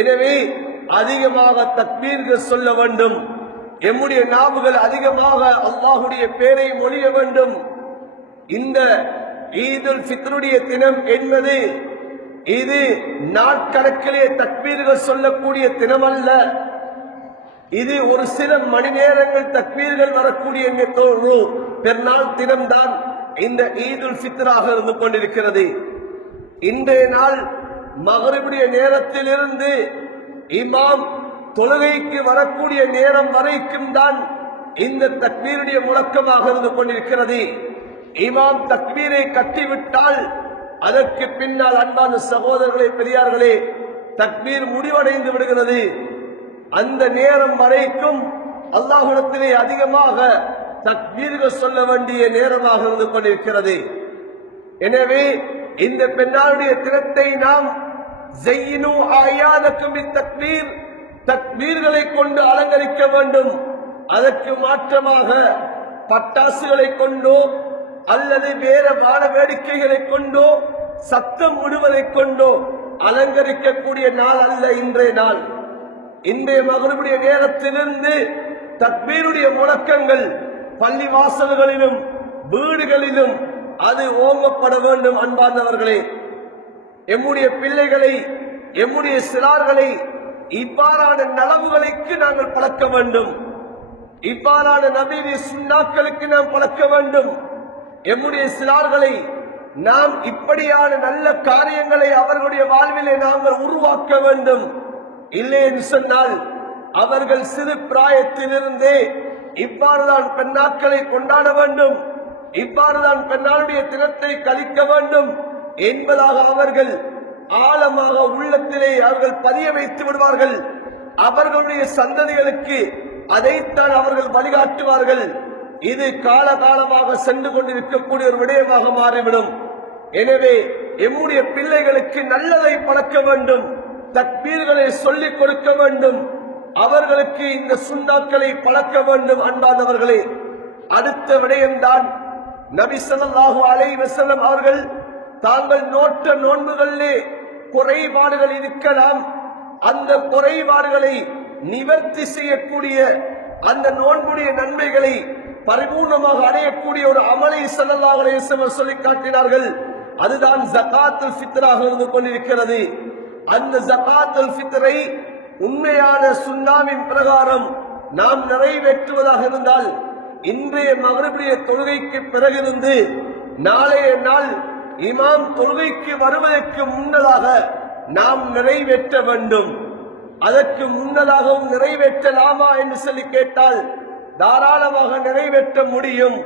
எனவே அதிகமாக தக்பீர்கள் சொல்ல வேண்டும். எம்முடைய நாவுகள் அதிகமாக அல்லாஹுடைய பேரை மொழிய வேண்டும். இந்த ஈதுல் ஃபித்ருடைய தினம் என்பது இது நாட்கணக்கிலே தக்பீர்கள் சொல்லக்கூடிய தினம் அல்ல. இது ஒரு சில மணி நேரங்கள் தக்பீர்கள் வரக்கூடிய பெருநாள் தினம்தான் இந்த ஈதுல் ஃபித்ராக இருந்து கொண்டிருக்கிறது. இன்றைய நாள் மகரிபுடைய நேரத்தில் இருந்து இமாம் தொழுகைக்கு வரக்கூடிய நேரம் வரைக்கும் தான் இந்த தக்பீருடைய முழக்கமாக இருந்து கொண்டிருக்கிறது. இமாம் தக்பீரை கட்டிவிட்டால் அதற்கு பின்னால் அன்பான சகோதரர்களே, பெரியார்களே, தக்பீர் முடிவடைந்து விடுகிறது. அந்த நேரம் வரைக்கும் அல்லாஹ்விடத்திலே அதிகமாக தக்பீர்கள் சொல்ல வேண்டிய நேரமாக இருந்து கொண்டிருக்கிறது. எனவே இந்த பெண்ணாளுடைய தினத்தை நாம் ஸையினு அயாதக்கும் பித்தக்பீர், தக்பீர்களை கொண்டு அலங்கரிக்க வேண்டும். அதற்கு மாற்றமாக பட்டாசுகளை கொண்டோ அல்லது வேற வான வேடிக்கைகளை கொண்டோ சத்தம் விடுவதை கொண்டோ அலங்கரிக்கக்கூடிய நாள் அல்ல இன்றைய நாள். இன்றைய மகரிபுடைய நேரத்திலிருந்து தக்பீருடைய முழக்கங்கள் பள்ளி வாசல்களிலும் வீடுகளிலும் அது ஓங்கப்பட வேண்டும். அன்பார்ந்தவர்களே, எம்முடைய பிள்ளைகளை, எம்முடைய சிறார்களை இவ்வாறான நலவுகளுக்கு நாங்கள் பழக்க வேண்டும். இவ்வாறான நபீதி சுண்ணாக்களுக்கு நாம் பழக்க வேண்டும். எம்முடைய சிறார்களை நாம் இப்படியான நல்ல காரியங்களை அவர்களுடைய வாழ்விலே நாங்கள் உருவாக்க வேண்டும். இல்லை என்று சொன்னால் அவர்கள் சிறு பிராயத்திலிருந்தே இவ்வாறுதான் பெண்ணாட்களை கொண்டாட வேண்டும், இவ்வாறுதான் பெண்ணாளுடைய தினத்தை கழிக்க வேண்டும் என்பதாக அவர்கள் ஆழமாக உள்ளத்திலே அவர்கள் பதிய வைத்து விடுவார்கள். அவர்களுடைய சந்ததிகளுக்கு அதைத்தான் அவர்கள் வழிகாட்டுவார்கள். இது காலகாலமாக சென்று கொண்டிருக்கக்கூடிய ஒரு விடயமாக மாறிவிடும். எனவே எம்முடைய பிள்ளைகளுக்கு நல்லதை பழக்க வேண்டும், தக்பீர்களை சொல்லிக் கொடுக்க வேண்டும், அவர்களுக்கு இந்த சுண்ணாக்களை பழக்க வேண்டும். அன்பானவர்களே, அடுத்த விடயம்தான் நபி ஸல்லல்லாஹு அலைஹி வஸல்லம் அவர்கள் தாங்கள் நோட்ட நோன்புகளிலே குறைபாடுகள் இருக்கலாம், அந்த குறைபாடுகளை நிவர்த்தி செய்யக்கூடிய அந்த நோன்புடைய நன்மைகளை பரிபூர்ணமாக அடையக்கூடிய ஒரு அமலை ஸல்லல்லாஹு அலைஹி வஸல்லம் சொல்லி காட்டினார்கள். அதுதான் ஜகாத்துல் ஃபித்ராக இருந்து கொண்டிருக்கிறது. அந்த ஜகாத்துல் ஃபித்ரை உண்மையான சுன்னாவின் பிரகாரம் நாம் நிறைவேற்றுவதாக இருந்தால் இன்றைய மக்ரிபுடைய தொழுகைக்கு பிறகிருந்து நாளைய நாள் இமாம் தொழுகைக்கு வருவதற்கு முன்னதாக நாம் நிறைவேற்ற வேண்டும். அதற்கு முன்னதாகவும் நிறைவேற்றலாமா என்று சொல்லி கேட்டால் தாராளமாக நிறைவேற்ற முடியும்.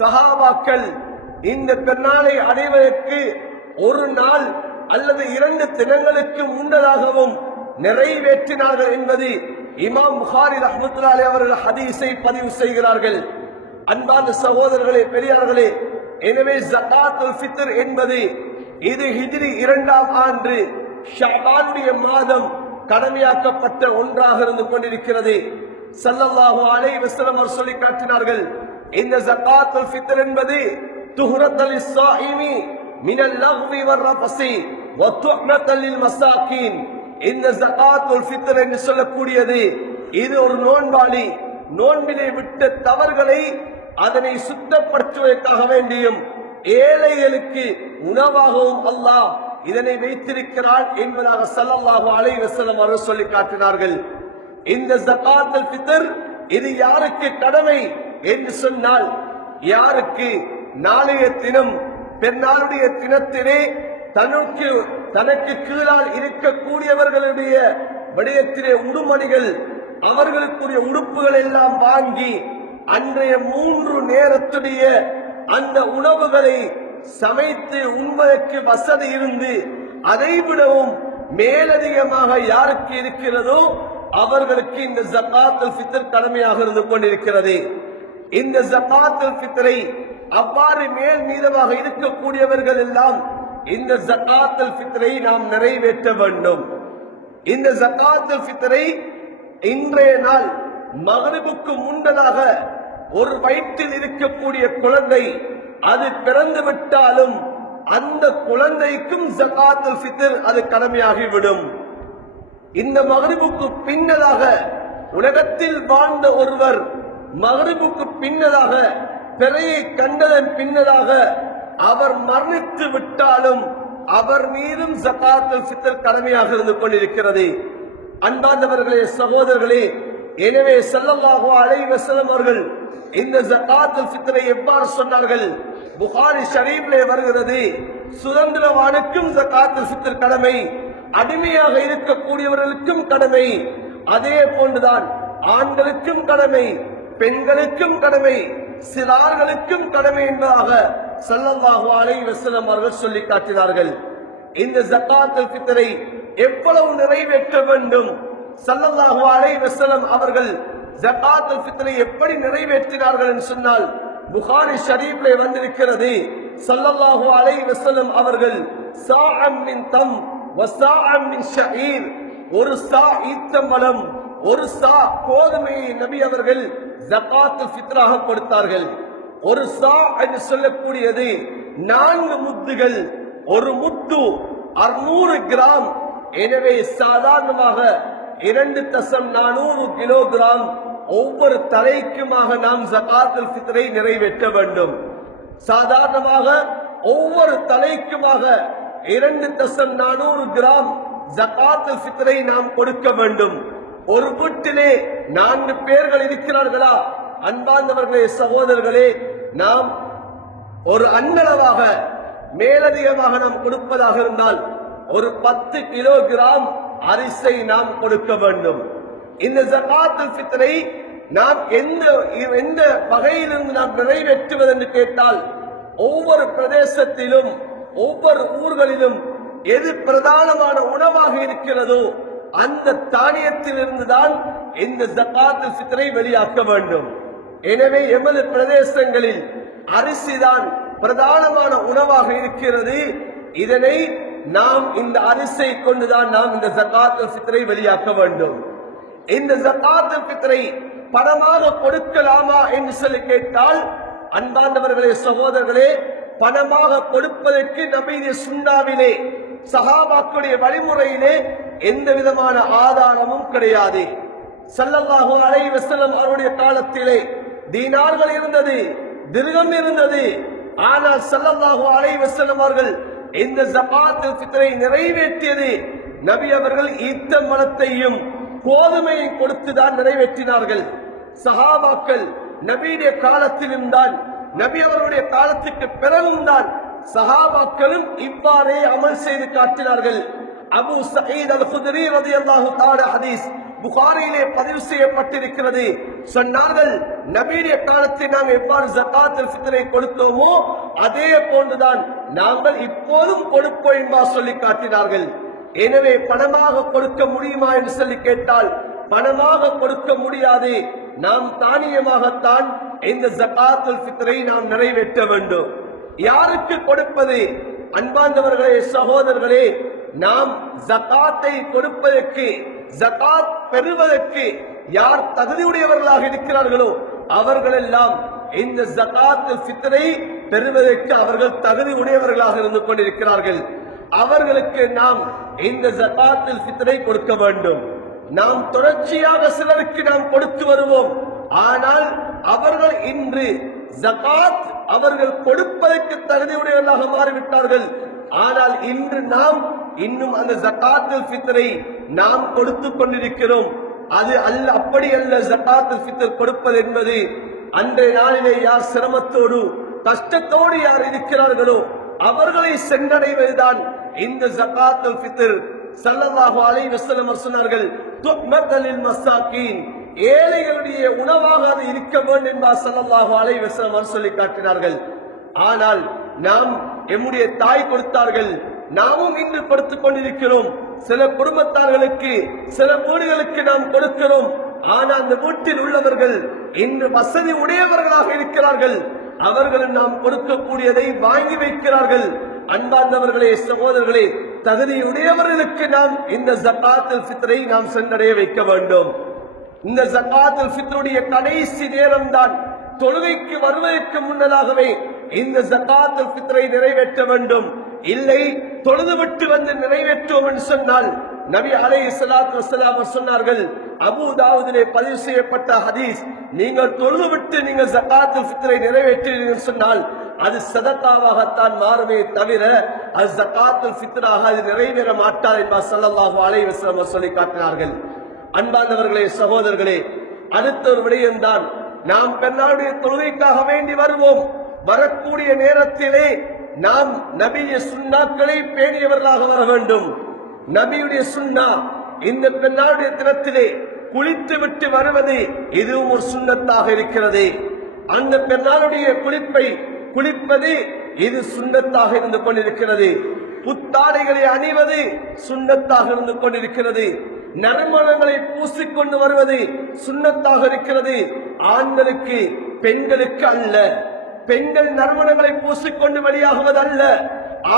சஹாபாக்கள் இந்த பெருநாளை அடைவதற்கு ஒரு நாள் அல்லது 2 தினங்களுக்கு முன்னதாகவும் நிறைவேற்றினார்கள் என்பது இமாம் புகாரி ரஹ்மத்துல்லாஹி அலைஹி அவர்கள் ஹதீஸை பதிவு செய்கிறார்கள். அன்பான சகோதரர்களே, பெரியார்களே, எனவே ஜகாத்துல் ஃபித்ர் என்பது இது ஹிஜ்ரி 2ஆம் ஆண்டு ஷஅபானுடைய மாதம் கடமையாக்கப்பட்ட ஒன்றாக இருந்து கொண்டிருக்கிறது. ஸல்லல்லாஹு அலைஹி வஸல்லம் அவர்கள் சொல்லி காட்டினார்கள், இந்த ஜகாத்துல் ஃபித்ர் என்பது துஹ்ரத்துல் லிஸ்ஸாயிமி மினல் லக்வி வர்ரஃபஸி வ துஹ்மத்துல் லில் மசாகீன். இந்த ஜகாத்துல் ஃபித்ர் என்று சொல்லக்கூடியது இது ஒரு நோன்பாளி நோன்பிலே விட்ட தவறுகளை அதனை சுத்தப்படுத்துவதற்காக வேண்டியும் ஏழைகளுக்கு உணவாகவும் அல்லாஹ் இதனை வைத்திருக்கிறான் என்பதாக ஸல்லல்லாஹு அலைஹி வஸல்லம் அவர்கள் சொல்லி காட்டினார்கள். இந்த ஜகாத்துல் ஃபித்ர் இது யாருக்கு கடமை என்று சொன்னால், யாருக்கு நாளைய தினம் பெருநாளுடைய தினத்திலே தனக்கு கீழால் இருக்கக்கூடியவர்களுடைய விடயத்திலே உடுமணிகள் அவர்களுக்குரிய உடுப்புகள் எல்லாம் வாங்கி அன்றைய 3 நேரத்துடைய அந்த உணவுகளை சமைத்து உண்பதற்கு வசதி இருந்து அதைவிடவும் மேலதிகமாக யாருக்கு இருக்கிறதோ அவர்களுக்கு இந்த ஜகாத்துல் ஃபித்ர் கடமையாக இருந்து கொண்டிருக்கிறது. இந்த ஜகாத்துல் ஃபித்ரை அவ்வாறு மேல் மீதமாக இருக்கக்கூடியவர்கள் எல்லாம் இந்த ஜகாத்துல் ஃபித்ரை நாம் நிறைவேற்ற வேண்டும். இந்த ஜகாத்துல் ஃபித்ரை இன்றைய நாள் மக்ரிபுக்கு முன்னதாக ஒரு வயிற்றில் இருக்கக்கூடிய குழந்தை அது பிறந்து விட்டாலும் அந்த குழந்தைக்கும் ஜகாத்துல் ஃபித்ர் அது கடமையாகிவிடும். இந்த மக்ரிபுக்கு பின்னதாக உலகத்தில் வாழ்ந்த ஒருவர் மக்ரிபுக்கு பின்னதாக பிறையை கண்டதன் பின்னதாக அவர் மரணித்து விட்டாலும் அவர் மீதும் ஜகாத்துல் ஃபித்ர் கடமையாக இருந்து கொண்டிருக்கிறது. அன்பார்ந்தவர்களே, சகோதரர்களே, எனவே ஸல்லல்லாஹு அலைஹி வஸல்லம் அவர்கள் இந்த ஜகாத்துல் ஃபித்ரை எவ்வாறு சொன்னார்கள்? புகாரி ஷரீஃபிலே வருகிறது, சுதந்திரவானுக்கும் ஜகாத்துல் ஃபித்ர் கடமை, அடிமையாக இருக்கக்கூடியவர்களுக்கும் கடமை, அதே போன்றுதான் ஆண்களுக்கும் கடமை, பெண்களுக்கும் கடமை, சிறார்களுக்கும் கடமை என்பதாக ஸல்லல்லாஹு அலைஹி வஸல்லம் அவர்கள் சொல்லி காட்டினார்கள். இந்த ஜகாத்துல் ஃபித்ரை எவ்வளவு நிறைவேற்ற வேண்டும்? ஸல்லல்லாஹு அலைஹி வஸல்லம் அவர்கள் ஜகாத்துல் ஃபித்ரை எப்படி நிறைவேற்றினார்கள் என்று சொன்னால் புகாரி ஷரீஃபிலே வந்திருக்கிறது. ஸல்லல்லாஹு அலைஹி வஸல்லம் அவர்கள் சாஅம் மின் தம் வ சாஅம் மின் ஷஈர், ஒரு சா ஈத்தம்பழம் ஒரு சா கோதுமையை நபி அவர்கள் ஜகாத்துல் ஃபித்ராக கொடுத்தார்கள். ஒரு சா என்று சொல்லக்கூடியது 4 முத்துகள், ஒரு முத்து 600 கிராம். எனவே சாதாரணமாக 2.4 கிலோகிராம் ஒவ்வொரு தலைக்குமாக நாம் ஜகாத்துல் ஃபித்ரை நிறைவேற்ற வேண்டும். சாதாரணமாக ஒவ்வொரு தலைக்குமாக 2.4 கிராம் ஜகாத்துல் ஃபித்ரை நாம் கொடுக்க வேண்டும். ஒரு வீட்டிலே 4 பேர்கள் இருக்கிறார்களா? அன்பார்ந்தவர்களே, சகோதரர்களே, நாம் ஒரு அன்னளவாக மேலதிகமாக நாம் கொடுப்பதாக இருந்தால் ஒரு 10 கிலோகிராம் அரிசை நாம் கொடுக்க வேண்டும். இந்த ஜகாத்துல் ஃபித்ரை நாம் எந்த வகையிலிருந்து நாம் நிறைவேற்றுவது என்று கேட்டால், ஒவ்வொரு பிரதேசத்திலும் ஒவ்வொரு ஊர்களிலும் எது பிரதானமான உணவாக இருக்கிறதோ அந்த தானியத்திலிருந்து தான் இந்த ஜகாத்துல் ஃபித்ரை வெளியாக்க வேண்டும். எனவே எமது பிரதேசங்களில் அரிசிதான் பிரதானமான உணவாக இருக்கிறது. இதனை நாம் இந்த அரிசியை கொண்டுதான் நாம் இந்த ஜகாத்துல் ஃபித்ரை வெளியாக்க வேண்டும். இந்த ஜகாத்துல் ஃபித்ரை பணமாக கொடுக்கலாமா என்று சொல்லி கேட்டால், அன்பார்ந்தவர்களே, சகோதரர்களே, பணமாக கொடுப்பதற்கு நபியுடைய சுன்னாவிலே சஹாபாக்களுடைய வழிமுறையிலே எந்த விதமான ஆதாரமும் கிடையாது. ஸல்லல்லாஹு அலைஹி வஸல்லம் அவருடைய காலத்திலே தீனார்கள் இருந்தது, திர்ஹம் இருந்தது. ஆனால் ஸல்லல்லாஹு அலைஹி வஸல்லம் அவர்கள் இந்த ஜகாத்துல் ஃபித்ரை நிறைவேற்றியது நபி அவர்கள் ஈத்த மரத்தையும் கோதுமையை கொடுத்துதான் நிறைவேற்றினார்கள். சஹாபாக்கள் நபியுடைய காலத்திலும் தான், நபி அவர்களுடைய காலத்துக்கு பிறகும் தான் சஹாபாக்களும் இவ்வாறே அமல் செய்து காட்டினார்கள். அபூ சயீத் அல்-குத்ரி ரலியல்லாஹு தஆலா ஹதீஸ் புகாரியிலே பதிவு செய்யப்பட்டிருக்கிறது. சொன்னார்கள், நபியுடைய காலத்தில் நாம் எவ்வாறு ஜகாத்துல் ஃபித்ரை கொடுத்தோமோ அதே போன்றுதான் நாங்கள் இப்போதும் கொடுப்போம் என்பார் சொல்லி காட்டினார்கள். எனவே பணமாக கொடுக்க முடியுமா என்று சொல்லி கேட்டால், பணமாக கொடுக்க முடியாது. நாம் தானியமாகத்தான் இந்த ஜகாத்துல் ஃபித்ரை நாம் நிறைவேற்ற வேண்டும். யாருக்கு கொடுப்பது? அன்பார்ந்தவர்களே, சகோதரர்களே, நாம் ஜகாத்தை கொடுப்பதற்கு, ஜகாத் பெறுவதற்கு யார் தகுதியுடையவர்களாக இருக்கிறார்களோ அவர்கள் எல்லாம் இந்த ஜகாத்துல் ஃபித்ரை பெறுவதற்கு அவர்கள் தகுதி உடையவர்களாக இருந்து கொண்டிருக்கிறார்கள். அவர்களுக்கு நாம் இந்த ஜகாத்துல் ஃபித்ரை கொடுக்க வேண்டும். நாம் தொடர்ச்சியாக சிலருக்கு நாம் கொடுத்து வருவோம். ஆனால் அவர்கள் இன்று ஜகாத் அவர்கள் கொடுப்பதற்கு தகுதியுடையவர்களாக மாறிவிட்டார்கள். ஆனால் இன்று நாம் இன்னும் அந்த ஜகாத்துல் ஃபித்ரை நாம் கொடுத்து கொண்டிருக்கிறோம். அது அல்ல, அப்படி அல்ல. ஜகாத்துல் ஃபித்ர் கொடுப்பது என்பது அன்றைய நாளிலே யார் சிரமத்தோடு கஷ்டத்தோடு யார் இருக்கிறார்களோ அவர்களை சென்றடைவதுதான் இந்த ஜகாத்துல் ஃபித்ர். ஸல்லல்லாஹு அலைஹி வஸல்லம் சொன்னார்கள், துக்மத்தலில் மசாகீன், ஏழைகளுடைய உணவாக அது இருக்க வேண்டும் என்பார் ஸல்லல்லாஹு அலைஹி வஸல்லம் சொல்லி காட்டினார்கள். ஆனால் நாம் எம்முடைய தாய் கொடுத்தார்கள், நாமும் இன்று கொடுத்துக் கொண்டிருக்கிறோம். சில குடும்பத்தார்களுக்கு, சில வீடுகளுக்கு நாம் கொடுக்கிறோம். ஆனால் அந்த வீட்டில் உள்ளவர்கள் இன்று வசதி உடையவர்களாக இருக்கிறார்கள். அவர்களும் நாம் கொடுக்கக்கூடியதை வாங்கி வைக்கிறார்கள். அன்பார்ந்தவர்களே, சகோதரர்களே, தகுதியுடையவர்களுக்கு நாம் இந்த ஜகாத்துல் ஃபித்ரை நாம் சென்றடைய வைக்க வேண்டும். இந்த ஜகாத்துல் ஃபித்ருடைய கடைசி நேரம் தான் தொழுகைக்கு வருவதற்கு முன்னதாகவே இந்த ஜகாத்துல் ஃபித்ரை நிறைவேற்ற வேண்டும். இல்லை, தொழுதுவிட்டு வந்து நிறைவேற்றுவோம் என்று சொன்னால், நபி அலைஹிஸ்ஸலாத்து வஸ்ஸலாம் சொன்னார்கள், அபூ தாவூதிலே பதிவு செய்யப்பட்ட ஹதீஸ், நீங்கள் தொழுதுவிட்டு நீங்கள் ஜகாத்துல் ஃபித்ரை நிறைவேற்றீர்கள் சொன்னால் அது சதகாவாகத்தான் மாறுமே தவிர அது ஜகாத்துல் ஃபித்ராக அது நிறைவேற மாட்டார் என்பார் ஸல்லல்லாஹு அலைஹி வஸல்லம் சொல்லி காட்டினார்கள். அன்பார்ந்தவர்களே, சகோதரர்களே, அடுத்த ஒரு விடயம்தான், நாம் பெருநாளுடைய தொழுகைக்காக வேண்டி வருவோம். வரக்கூடிய நேரத்திலே நாம் நபிய சுன்னாக்களை பேணியவர்களாக வர வேண்டும். நபியுடைய சுன்னா இந்த பெருநாளுடைய தினத்திலே குளித்து விட்டு வருவது இதுவும் ஒரு சுன்னத்தாக இருக்கிறது. அந்த பெருநாளுடைய குளிப்பது இது சுன்னத்தாக இருந்து கொண்டிருக்கிறது. புத்தாடைகளை அணிவது சுன்னத்தாக இருந்து கொண்டிருக்கிறது. நறுமணங்களை பூசிக்கொண்டு வருவது சுன்னத்தாக இருக்கிறது. ஆண்களுக்கு, பெண்களுக்கு அல்ல. பெண்கள் நறுமணங்களை பூசிக்கொண்டு வெளியாகுவது அல்ல,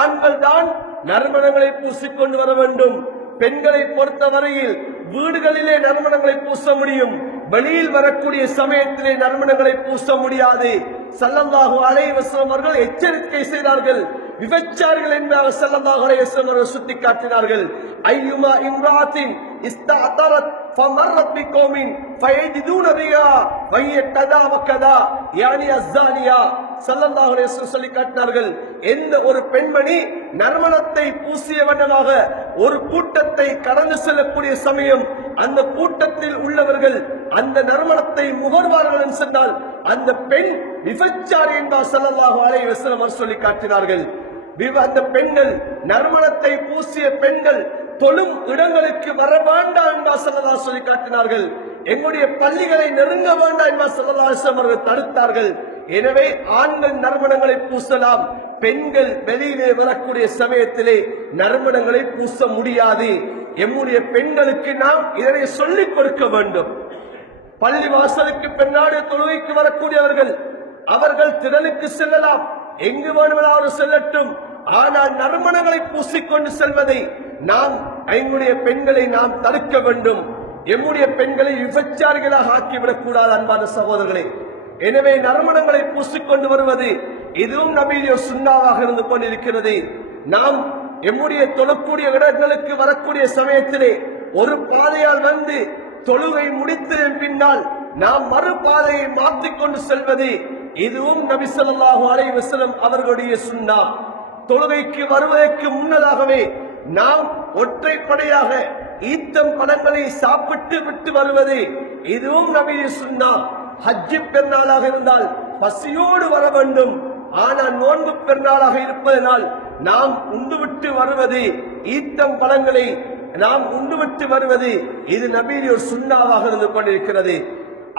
ஆண்கள் தான் நறுமணங்களை பூசிக்கொண்டு வர வேண்டும். பெண்களை பொறுத்தவரையில் வீடுகளிலே நறுமணங்களை பூச முடியும், வெளியில் வரக்கூடிய சமயத்திலே நறுமணங்களை பூச முடியாது. ஸல்லல்லாஹு அலைஹி வஸல்லம் அவர்கள் எச்சரிக்கை செய்தார்கள். விபச்சாரிகள் என்பதாக ஸல்லல்லாஹு அலைஹி வஸல்லம் அவர்கள் சுட்டிக்காட்டினார்கள். ஐயுமா இம்ராத்தின் இஸ்தஅதரத் ஃபமர்ரத் பிகௌமின் ஃபயஜிதுன பிஹா வஹிய கதா வகதா யானி அஸ்ஸானியா. ஸல்லல்லாஹு அலைஹி வஸல்லம் சொல்லி காட்டினார்கள், எந்த ஒரு பெண்மணி நறுமணத்தை பூசிய வண்ணமாக ஒரு கூட்டத்தை கடந்து செல்லக்கூடிய சமயம் அந்த கூட்டத்தில் உள்ளவர்கள் அந்த நறுமணத்தை முகர்வார்கள் என்று சொன்னால் அந்த பெண் விபச்சாரி என்பார் ஸல்லல்லாஹு அலைஹி வஸல்லம் சொல்லி காட்டினார்கள். அந்த பெண்கள் நறுமணத்தை பூசிய பெண்கள் தொழும் இடங்களுக்கு வர வேண்டாம் என்பா ஸல்லல்லாஹு அலைஹி சொல்லி காட்டினார்கள். எங்களுடைய பள்ளிகளை நெருங்க வேண்டாம் என்பா ஸல்லல்லாஹு அலைஹி அவர்கள் தடுத்தார்கள். எனவே ஆண்கள் நறுமணங்களை பூசலாம், பெண்கள் வெளியிலே வரக்கூடிய சமயத்திலே நறுமணங்களை பூச முடியாது. எம்முடைய பெண்களுக்கு நாம் இதனை சொல்லிக் கொடுக்க வேண்டும். பள்ளி வாசலுக்கு பெண்ணாடைய தொழுகைக்கு வரக்கூடியவர்கள் அவர்கள் திடலுக்கு செல்லலாம், எங்கு வேணுமானாலும் செல்லட்டும். ஆனால் நறுமணங்களை பூசிக்கொண்டு செல்வதை நாம் எங்களுடைய பெண்களை நாம் தடுக்க வேண்டும். எம்முடைய பெண்களை விபச்சாரிகளாக ஆக்கிவிடக் கூடாது அன்பான சகோதரர்களே. எனவே நறுமணங்களை பூசிக்கொண்டு வருவது இதுவும் நபியுடைய சுன்னாவாக இருந்து கொண்டிருக்கிறது. நாம் எம்முடைய தொழக்கூடிய இடங்களுக்கு வரக்கூடிய சமயத்திலே ஒரு பாதையால் வந்து தொழுகை முடித்ததன் பின்னால் நாம் மறு பாதையை மாற்றிக்கொண்டு செல்வது இதுவும் நபி ஸல்லல்லாஹு அலைஹி வஸல்லம் அவர்களுடைய சுன்னா. தொழுகைக்கு வருவதற்கு முன்னதாகவே நாம் ஒற்றைப்படையாக ஈத்தம் பழங்களை சாப்பிட்டு விட்டு வருவது இதுவும் நபியுடைய சுன்னா. ஹஜ்ஜி பெருநாளாக இருந்தால் பசியோடு வர வேண்டும், ஆனால் நோன்பு பெருநாளாக இருப்பதனால் நாம் உண்டுவிட்டு வருவது, ஈத்தம் பழங்களை நாம் உண்டுவிட்டு வருவது இது நபியுடைய சுன்னாவாக இருந்து கொண்டிருக்கிறது.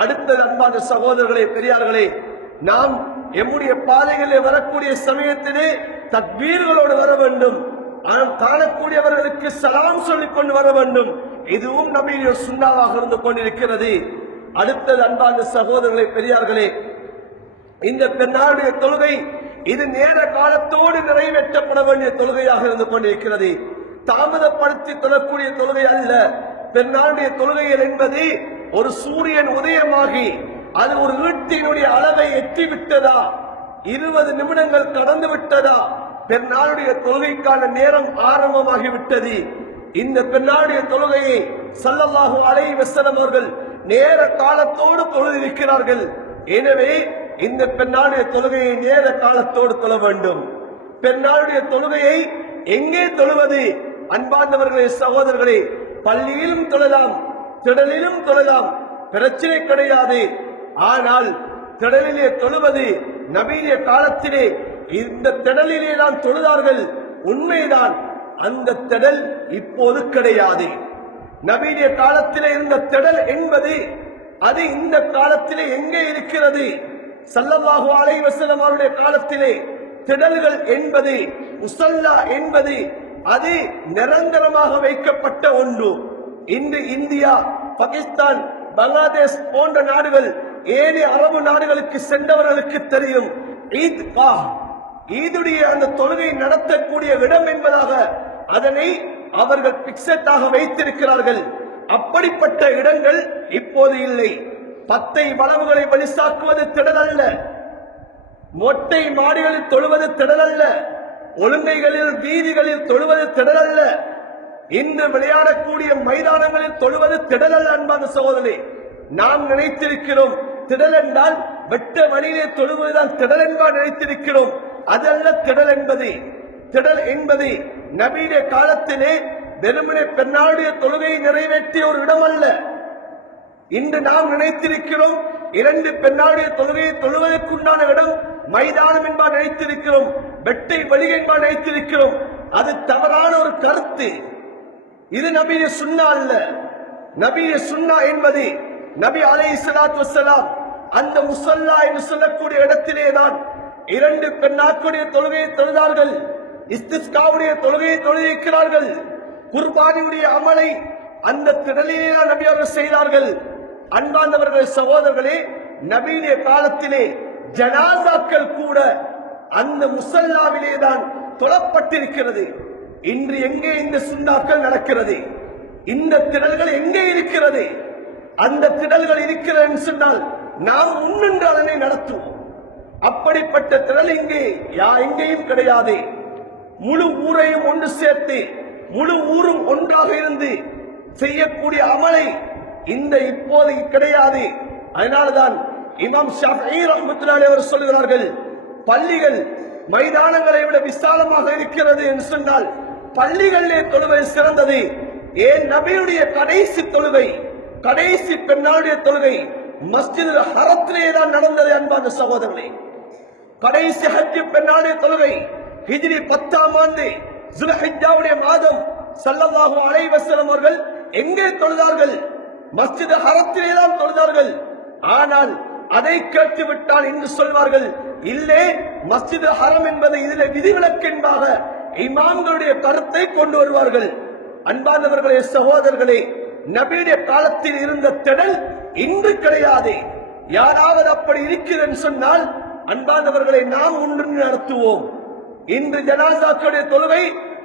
அடுத்த அன்பான சகோதரர்களே, பெரியார்களே, நாம் எம்முடைய பாதைகளில் வரக்கூடிய சமயத்திலே தக்பீர்களோடு வர வேண்டும். காணக்கூடியவர்களுக்கு சலாம் சொல்லிக் கொண்டு வர வேண்டும். இதுவும் நபியுடைய சுன்னாவாக இருந்து கொண்டிருக்கிறது. அடுத்தது அன்பான சகோதரர்களே, பெரியார்களே, இந்த பெண்ணாளுடைய தொழுகை இது நேர காலத்தோடு நிறைவேற்றப்பட வேண்டிய தொழுகையாக இருந்து கொண்டிருக்கிறது. தாமதப்படுத்தி தொழக்கூடிய தொழுகை அல்ல. பெண்ணாளுடைய தொழுகைகள் என்பது ஒரு சூரியன் உதயமாகி அது ஒரு வீட்டினுடைய அளவை எட்டி விட்டதா, 20 நிமிடங்கள் கடந்து விட்டதா, பெண்ணாளுடைய தொழுகைக்கான நேரம் ஆரம்பமாகிவிட்டது. இந்த பெண்ணாளுடைய தொழுகையை ஸல்லல்லாஹு அலைஹி வஸல்லம் அவர்கள் நேர காலத்தோடு தொழுதிருக்கிறார்கள். எனவே இந்த பெண்ணாளுடைய தொழுகையை நேர காலத்தோடு தொழ வேண்டும். பெண்ணாளுடைய தொழுகையை எங்கே தொழுவது? அன்பார்ந்தவர்களே, சகோதரர்களே, பள்ளியிலும் தொழலாம், திடலிலும் தொழலாம், பிரச்சனை கிடையாது. ஆனால் திடலிலே தொழுவது நபியுடைய காலத்திலே இந்த திடலிலே தான் தொழுதார்கள், உண்மைதான். அந்த திடல் இப்போது கிடையாது. நபியுடைய காலத்திலே இருந்த திடல் என்பது அது இந்த காலத்திலே எங்கே இருக்கிறது? ஸல்லல்லாஹு அலைஹி வஸல்லம் அவருடைய காலத்திலே திடல்கள் என்பது, முஸல்லா என்பது அது நிரந்தரமாக வைக்கப்பட்ட ஒன்று. இன்று இந்தியா, பாகிஸ்தான், பங்களாதேஷ் போன்ற நாடுகள், ஏனைய அரபு நாடுகளுக்கு சென்றவர்களுக்கு தெரியும், ஈதுடைய அந்த தொழுகை நடத்தக்கூடிய இடம் என்பதாக அதனை அவர்கள் பிக்செட்டாக வைத்திருக்கிறார்கள். அப்படிப்பட்ட இடங்கள் இப்போது இல்லை. பத்தை வளவுகளை பலிசாக்குவது திடலல்ல, மொட்டை மாடிகளில் தொழுவது திடலல்ல, ஒழுங்கைகளில் வீதிகளில் தொழுவது திடலல்ல, இன்று விளையாடக்கூடிய மைதானங்களில் தொழுவது திடலல்ல. அன்பான சகோதரே, நாம் நினைத்திருக்கிறோம் திடல் என்றால் வெட்ட வழியிலே தொழுவதுதான் திடல் என்பார் நினைத்திருக்கிறோம். அதல்ல திடல் என்பது. திடல் என்பது நபியுடைய காலத்திலே வெறுமனே பெண்ணாளுடைய தொழுகையை நிறைவேற்றிய ஒரு இடம் அல்ல. இன்று நாம் நினைத்திருக்கிறோம் 2 பெண்ணாளுடைய தொழுகையை தொழுவதற்குண்டான இடம் மைதானம் என்பார் நினைத்திருக்கிறோம், வெட்டை வழி என்பார் நினைத்திருக்கிறோம். அது தவறான ஒரு கருத்து. இது நபியுடைய சுன்னா அல்ல. நபியுடைய சுன்னா என்பது நபி அலைஹிஸ்ஸலாத்து வஸ்ஸலாம் அந்த முஸல்லா என்று சொல்லக்கூடிய இடத்திலே தான் 2 பெண்ணாக்களுடைய தொழுகையை தொழுதார்கள், இஸ்திஸ்காவுடைய தொழுகையை தொழுதிருக்கிறார்கள், குர்பானியுடைய அமலை அந்த திடலிலே நபி அவர்கள் செய்தார்கள். அன்பார்ந்தவர்களே, சகோதரர்களே, நபியுடைய காலத்திலே ஜனாசாக்கள் கூட அந்த முஸல்லாவிலே தான் தொழப்பட்டிருக்கிறது. இன்று எங்கே இந்த சுன்னாக்கள் நடக்கிறது? இந்த திடல்கள் எங்கே இருக்கிறது? அந்த திடல்கள் இருக்கிறது என்று சொன்னால் நாம் முன்னின்று அதனை நடத்துவோம். அப்படிப்பட்ட திடல் இங்கே எங்கேயும் கிடையாது. முழு ஊரையும் ஒன்று சேர்த்து முழு ஊரும் ஒன்றாக இருந்து செய்யக்கூடிய அமலை இந்த இப்போது கிடையாது. அதனால்தான் இமாம் ஷாஃபிஈ ரஹ்மத்துல்லாஹி அவர் சொல்கிறார்கள், பள்ளிகள் மைதானங்களை விட விசாலமாக இருக்கிறது என்று சொன்னால் பள்ளிகளிலே தொழுவது சிறந்தது. ஏன் நபியுடைய கடைசி தொழுகை, கடைசி பெண்ணாளுடைய தொழுகை மஸ்ஜிதுல் ஹரத்திலே தான் நடந்தது. அன்பான சகோதரர்களே, கடைசி ஹஜ் பெண்ணாளுடைய தொழுகை ஹிஜ்ரி 10ஆம் ஆண்டு ஜுல்ஹிஜ்ஜாவுடைய மாதம் ஸல்லல்லாஹு அலைஹி வஸல்லம் அவர்கள் எங்கே தொழுதார்கள்? மஸ்ஜித் ஹரத்திலே தான் தொழுதார்கள். ஆனால் அதை கேட்டுவிட்டால் என்று சொல்வார்கள், இல்லை, மஸ்ஜித் ஹரம் என்பது இதில் விதிவிலக்கு என்பதாக இமாம்களுடைய கருத்தை கொண்டு வருவார்கள். அன்பானவர்களே, சகோதரர்களே, நபியுடைய காலத்தில் இருந்த திடல் இன்று கிடையாது. யாராவது அப்படி இருக்கிறது சொன்னால் அன்பானவர்களை நாம் ஒன்று நடத்துவோம். இன்று ஜனாசாக்களுடைய தொழுகை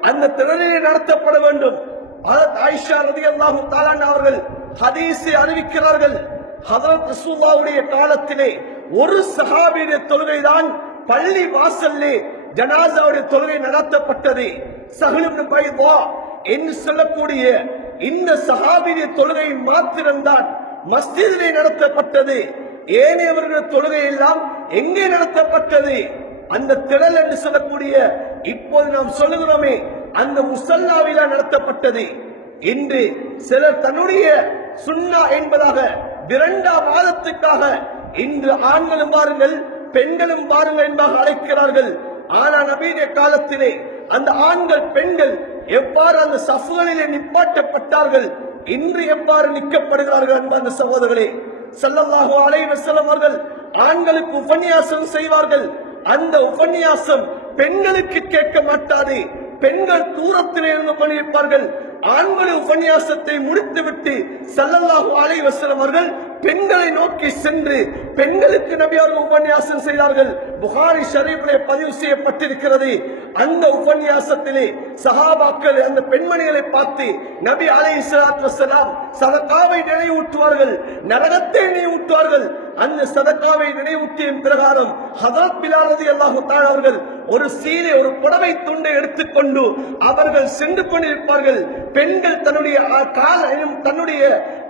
அந்த திடலிலே நடத்தப்பட வேண்டும். ஆயிஷா ரலியல்லாஹு தஆலா அவர்கள் ஹதீஸை அறிவிக்கிறார்கள். ஹஜ்ரத் ரசூலுல்லாஹ்வுடைய காலத்திலே ஒரு சஹாபியுடைய தொழுகைதான் பள்ளி வாசல்லே ஜனாசாவுடைய தொழுகை நடத்தப்பட்டது. ஸஹல் இப்னு பைதா என்று சொல்லக்கூடிய இந்த சஹாபியுடைய தொழுகை மாத்திரம்தான் மஸ்ஜிதிலே நடத்தப்பட்டது. ஏனையவர்கள் தொழுகை எல்லாம் எங்கே நடத்தப்பட்டது? அந்த திடல் என்று சொல்லக்கூடிய இப்போது நாம் சொல்லுகிறோமே அந்த முஸல்லாவில நடத்தப்பட்டது. இன்று சிலர் தன்னுடைய சுன்னா என்பதாக விரண்டா வாதத்துக்காக இன்று ஆண்களும் பாருங்கள் பெண்களும் பாருங்கள் என்பதாக அழைக்கிறார்கள். ஆனால் நபியுடைய காலத்திலே அந்த ஆண்கள் பெண்கள் எவ்வாறு அந்த சஃப்களிலே நிப்பாட்டப்பட்டார்கள், இன்று எவ்வாறு நிற்கப்படுகிறார்கள் அன்பார்ந்த சகோதரர்களே. ஸல்லல்லாஹு அலைஹி வஸல்லம் அவர்கள் ஆண்களுக்கு உபன்யாசம் செய்வார்கள். அந்த உபன்யாசம் பெண்களுக்கு கேட்க மாட்டாது. பெண்கள் தூரத்திலே இருந்து பண்ணியிருப்பார்கள். ஆண்களின் உபன்யாசத்தை முடித்துவிட்டு ஸல்லல்லாஹு அலைஹி வஸல்லம் அவர்கள் பெண்களை நோக்கி சென்று பெண்களுக்கு நபி அவர்கள் உபன்யாசம் செய்தார்கள். புகாரி ஷரீஃபிலே பதிவு செய்யப்பட்டிருக்கிறது. அந்த உபன்யாசத்திலே சஹாபாக்கள் அந்த பெண்மணிகளை பார்த்து நபி அலைஹிஸ்ஸலாத்து வஸலாம் சதகாவை நினைவூட்டுவார்கள், நரகத்தை நினைவூட்டுவார்கள். அந்த சதகாவை நினைவூட்டிய பிரகாரம் ஹஜ்ரத் பிலால் ரலியல்லாஹு தஆலா அவர்கள் ஒரு சீலை ஒரு புடவை துண்டை எடுத்துக்கொண்டு அவர்கள் சென்று கொண்டிருப்பார்கள். பெண்கள் தன்னுடைய காலையும் தன்னுடைய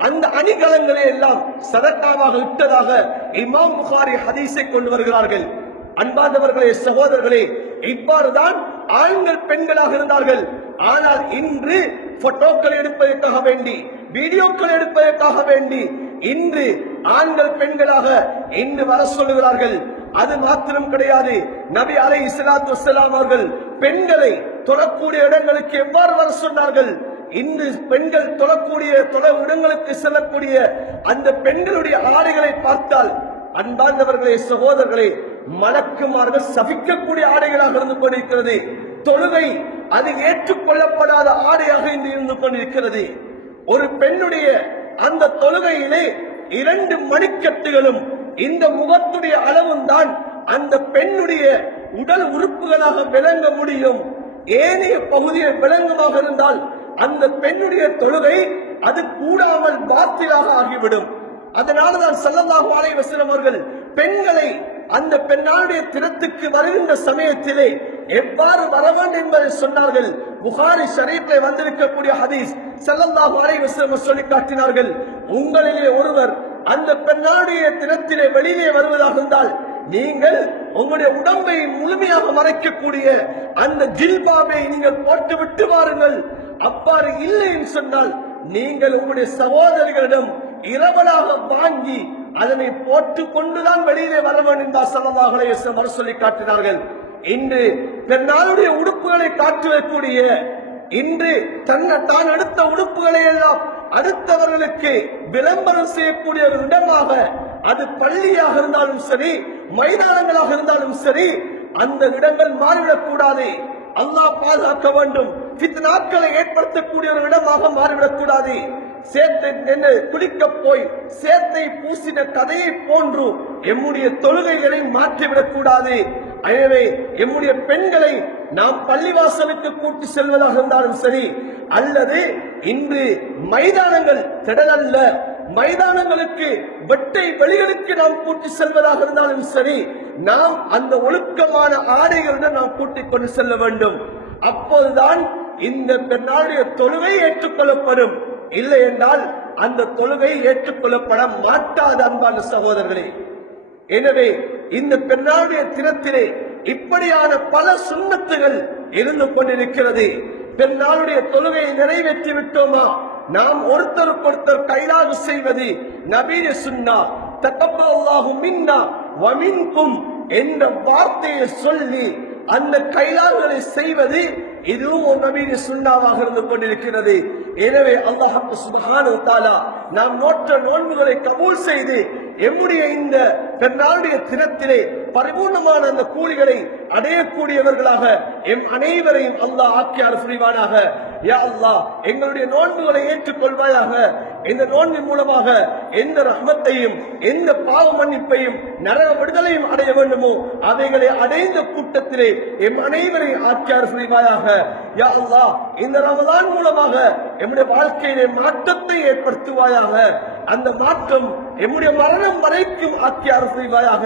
அந்த அணிகலங்களை எல்லாம் சதகாவாக விட்டதாக இமாம் புகாரி ஹதீஸை கொண்டு வருகிறார்கள். அன்பார்ந்தவர்களே, சகோதரர்களே, இவ்வாறுதான் ஆண்கள் பெண்களாக இருந்தார்கள். ஆனால் இன்று போட்டோக்கள் எடுப்பதற்காக வேண்டி, வீடியோக்கள் எடுப்பதற்காக வேண்டி இன்று ஆண்கள் பெண்களாக இன்று வர சொல்லுகிறார்கள். அது மாத்திரம் கிடையாது. நபி அலைஹிஸ்ஸலாத்து வஸ்ஸலாம் அவர்கள் பெண்களை தொழக்கூடிய இடங்களுக்கு எவ்வாறு வர சொன்னார்கள்? இன்று பெண்கள் தொழக்கூடிய இடங்களுக்கு செல்லக்கூடிய அந்த பெண்களுடைய ஆடைகளை பார்த்தால் அன்பார்ந்தவர்களே, சகோதரர்களே, மலக்குமார்கள் சபிக்கக்கூடிய ஆடைகளாக இருந்து கொண்டிருக்கிறது. தொழுகை அது ஏற்றுக்கொள்ளப்படாத ஆடையாக இருந்து கொண்டிருக்கிறது. ஒரு பெண்ணுடைய அந்த தொழுகையிலே 2 மணிக்கட்டுகளும் இந்த முகத்துடைய அளவும் தான் அந்த பெண்ணுடைய உடல் உறுப்புகளாக விளங்க முடியும். ஏனைய பகுதியை விளங்கமாக இருந்தால் அந்த பெண்ணுடைய தொழுகை அது கூடாமல் பாத்திலாக ஆகிவிடும். அதனால்தான் ஸல்லல்லாஹு அலைஹி வஸல்லம் அவர்கள் பெண்களை அந்த பெண்ணாளுடைய தினத்துக்கு வருகின்ற சமயத்திலே எவ்வாறு வர வேண்டும் என்பதை சொன்னார்கள். புகாரி ஷரீஃபிலே வந்திருக்கக்கூடிய ஹதீஸ் ஸல்லல்லாஹு அலைஹி வஸல்லம் சொல்லி காட்டினார்கள். உங்களிலே ஒருவர் அந்த பெண்ணாளுடைய தினத்திலே வெளியே வருவதாக இருந்தால் நீங்கள் உங்களுடைய உடம்பை முழுமையாக மறைக்கக்கூடிய அந்த ஜில்பாபை நீங்கள் போட்டு விட்டு வாருங்கள். அவ்வாறு இல்லை என்று சொன்னால் நீங்கள் உங்களுடைய சகோதரிகளிடம் இரவலாக வாங்கி அதனை போட்டுக் கொண்டுதான் வெளியிலே வர வேண்டும் என்று ஸல்லல்லாஹு அலைஹி வஸல்லம் சொல்லி காட்டினார்கள். இன்று பெண்ணாளுடைய உடுப்புகளை காட்டுவதற்குரிய இன்று தான் எடுத்த உடுப்புகளை எல்லாம் அடுத்தவர்களுக்கு விளம்பரம் செய்யக்கூடிய ஒரு இடமாக அது பள்ளியாக இருந்தாலும் சரி, மைதானங்களாக இருந்தாலும் சரி, அந்த இடங்கள் மாறிவிடக் கூடாது. அல்லாஹ் பாதுகாக்க வேண்டும். ஃபித்னாக்களை ஏற்படுத்தக்கூடிய ஒரு இடமாக மாறிவிடக் கூடாது. சேத்தை குளிக்க போய் சேத்தை பூசின கதையை போன்று எம்முடைய தொழுகைகளை மாற்றிவிடக் கூடாது. எனவே எம்முடைய பெண்களை நாம் பள்ளிவாசலுக்கு கூட்டி செல்வதாக இருந்தாலும் சரி, அல்லது இன்று மைதானங்கள் திடலல்ல மைதானங்களுக்கு வெட்டை வெளிகளுக்கு நாம் கூட்டி செல்வதாக இருந்தாலும் சரி, நாம் அந்த ஒழுக்கமான ஆடைகளுடன் நாம் கூட்டிக் கொண்டு செல்ல வேண்டும். அப்போதுதான் இந்த பெண்ணாளுடைய தொழுகை ஏற்றுக்கொள்ளப்படும். இல்லை என்றால் அந்த தொழுகை ஏற்றுக்கொள்ளப்பட மாட்டாது அன்பான சகோதரர்களே. எனவே இந்த பெண்ணாளுடைய தினத்திலே இப்படியான பல சுன்னத்துகள் இருந்து கொண்டிருக்கிறது. பெண்ணாளுடைய தொழுகையை நிறைவேற்றி விட்டோமா? நாம் ஒருத்தருக்கொருத்தர் கைலாகு செய்வது நபிய சுன்னா. தகப்பல்லாஹு மின்னா வ மின்கும் என்ற வார்த்தையை சொல்லி அந்த கைலால்களை செய்வது இதுவும் ஒரு நபியின் சுண்ணாவாக இருந்து கொண்டிருக்கிறது. எனவே அல்லாஹ் சுப்ஹானஹு வ தஆலா நாம் நோற்ற நோன்புகளை கபூல் செய்து எம்முடைய இந்த பெருநாளுடைய தினத்திலே பரிபூர்ணமான அந்த கூலிகளை அடையக்கூடியவர்களாக எம் அனைவரையும் அல்லாஹ் ஆக்கி அருள் புரிவானாக. யா அல்லாஹ், எங்களுடைய நோன்புகளை ஏற்றுக்கொள்வாயாக. இந்த நோன்பின் மூலமாக எந்த ரஹ்மத்தையும் எந்த பாவ மன்னிப்பையும் நரக விடுதலையும் அடைய வேண்டுமோ அவைகளை அடைந்த கூட்டத்திலே எம் அனைவரையும் ஆக்கி அருள் புரிவாயாக. யா அல்லாஹ், இந்த ரமலான் மூலமாக எம்முடைய வாழ்க்கையிலே மாற்றத்தை ஏற்படுத்துவாயாக. அந்த மாற்றம் எம்முடைய மரணம் வரைக்கும் ஆக்கி அருள் புரிவாயாக.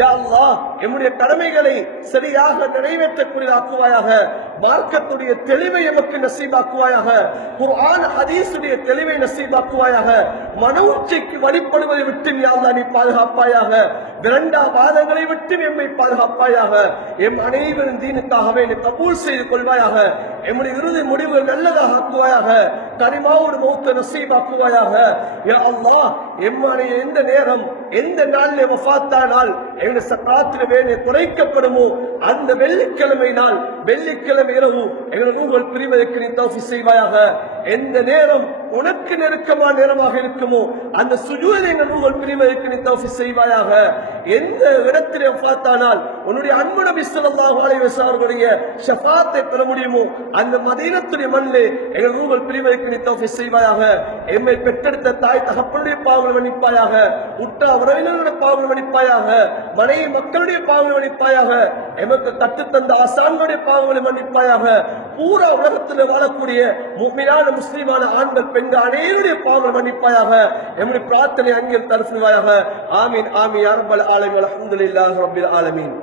யா அல்லாஹ், எம்முடைய கடமைகளை சரியாக நிறைவேற்றக்கூடியதாக்குவாயாக. மார்க்கத்துடைய தெளிவை எமக்கு நசீபாக்குவாயாக. குர்ஆன் ஹதீஸுடைய தெளிவை நசீபாக்குவாயாக. மன உச்சைக்கு வழிபடுவதை விட்டு யா அல்லாஹ் நீ பாதுகாப்பாயாக. விரண்டாவாதங்களை விட்டு எம்மை பாதுகாப்பாயாக. எம் அனைவரும் தீனுக்காகவே நீ கபூல் செய்து கொள்வாயாக. எம்முடைய இறுதி முடிவுகள் நல்லதாக ஆக்குவாயாக. கரிமாவோடு மௌத்த நசீபாக்குவாயாக. யா அல்லாஹ், எம்முடைய எந்த நேரம் எந்த நாளிலே வஃபாத்தானால் எங்களுடைய சக்கராத்தில் வேலை குறைக்கப்படுமோ அந்த வெள்ளிக்கிழமை நாள் வெள்ளிக்கிழமை இரவு எங்கள் ரூஹுகள் பிரிவதற்கு நீ தௌஃபீக் செய்வாயாக. எந்த நேரம் உனக்கு நெருக்கமான நேரமாக இருக்குமோ அந்த சுஜூதில் எங்கள் ரூஹுகள் பிரிவதற்கு நீ தௌஃபீக் செய்வாயாக. எந்த இடத்திலே வஃபாத்தானால் உன்னுடைய அன்பு நபி ஸல்லல்லாஹு அலைஹி வஸல்லம் அவர்களுடைய ஷஃபாத்தை பெற முடியுமோ அந்த மதீனத்துடைய மண்ணிலே எங்கள் ரூஹுகள் பிரிவதற்கு நீ தௌஃபீக் செய்வாயாக. எம்மை பெற்றெடுத்த தாய் தகப்பனுடைய பாவங்களை மன்னிப்பாயாக. உற்ற உறவினர்களுடைய பாவங்களை மன்னிப்பாயாக. மனைவி மக்களுடைய பாவங்களை மன்னிப்பாயாக. எமக்கு கற்றுத்தந்த ஆசான்களுடைய பாவங்களை மன்னிப்பாயாக. பூரா உலகத்தில் வாழக்கூடிய முஃமினான முஸ்லிமான ஆண்கள் பெண்கள் அனைவருடைய பாவங்களை மன்னிப்பாயாக. எம்முடைய பிரார்த்தனை அங்கில் தருவாயாக. ஆமீன் ஆமீன் யா ரப்பல் ஆலமீன். அல்ஹம்துலில்லாஹி ரப்பில் ஆலமீன்.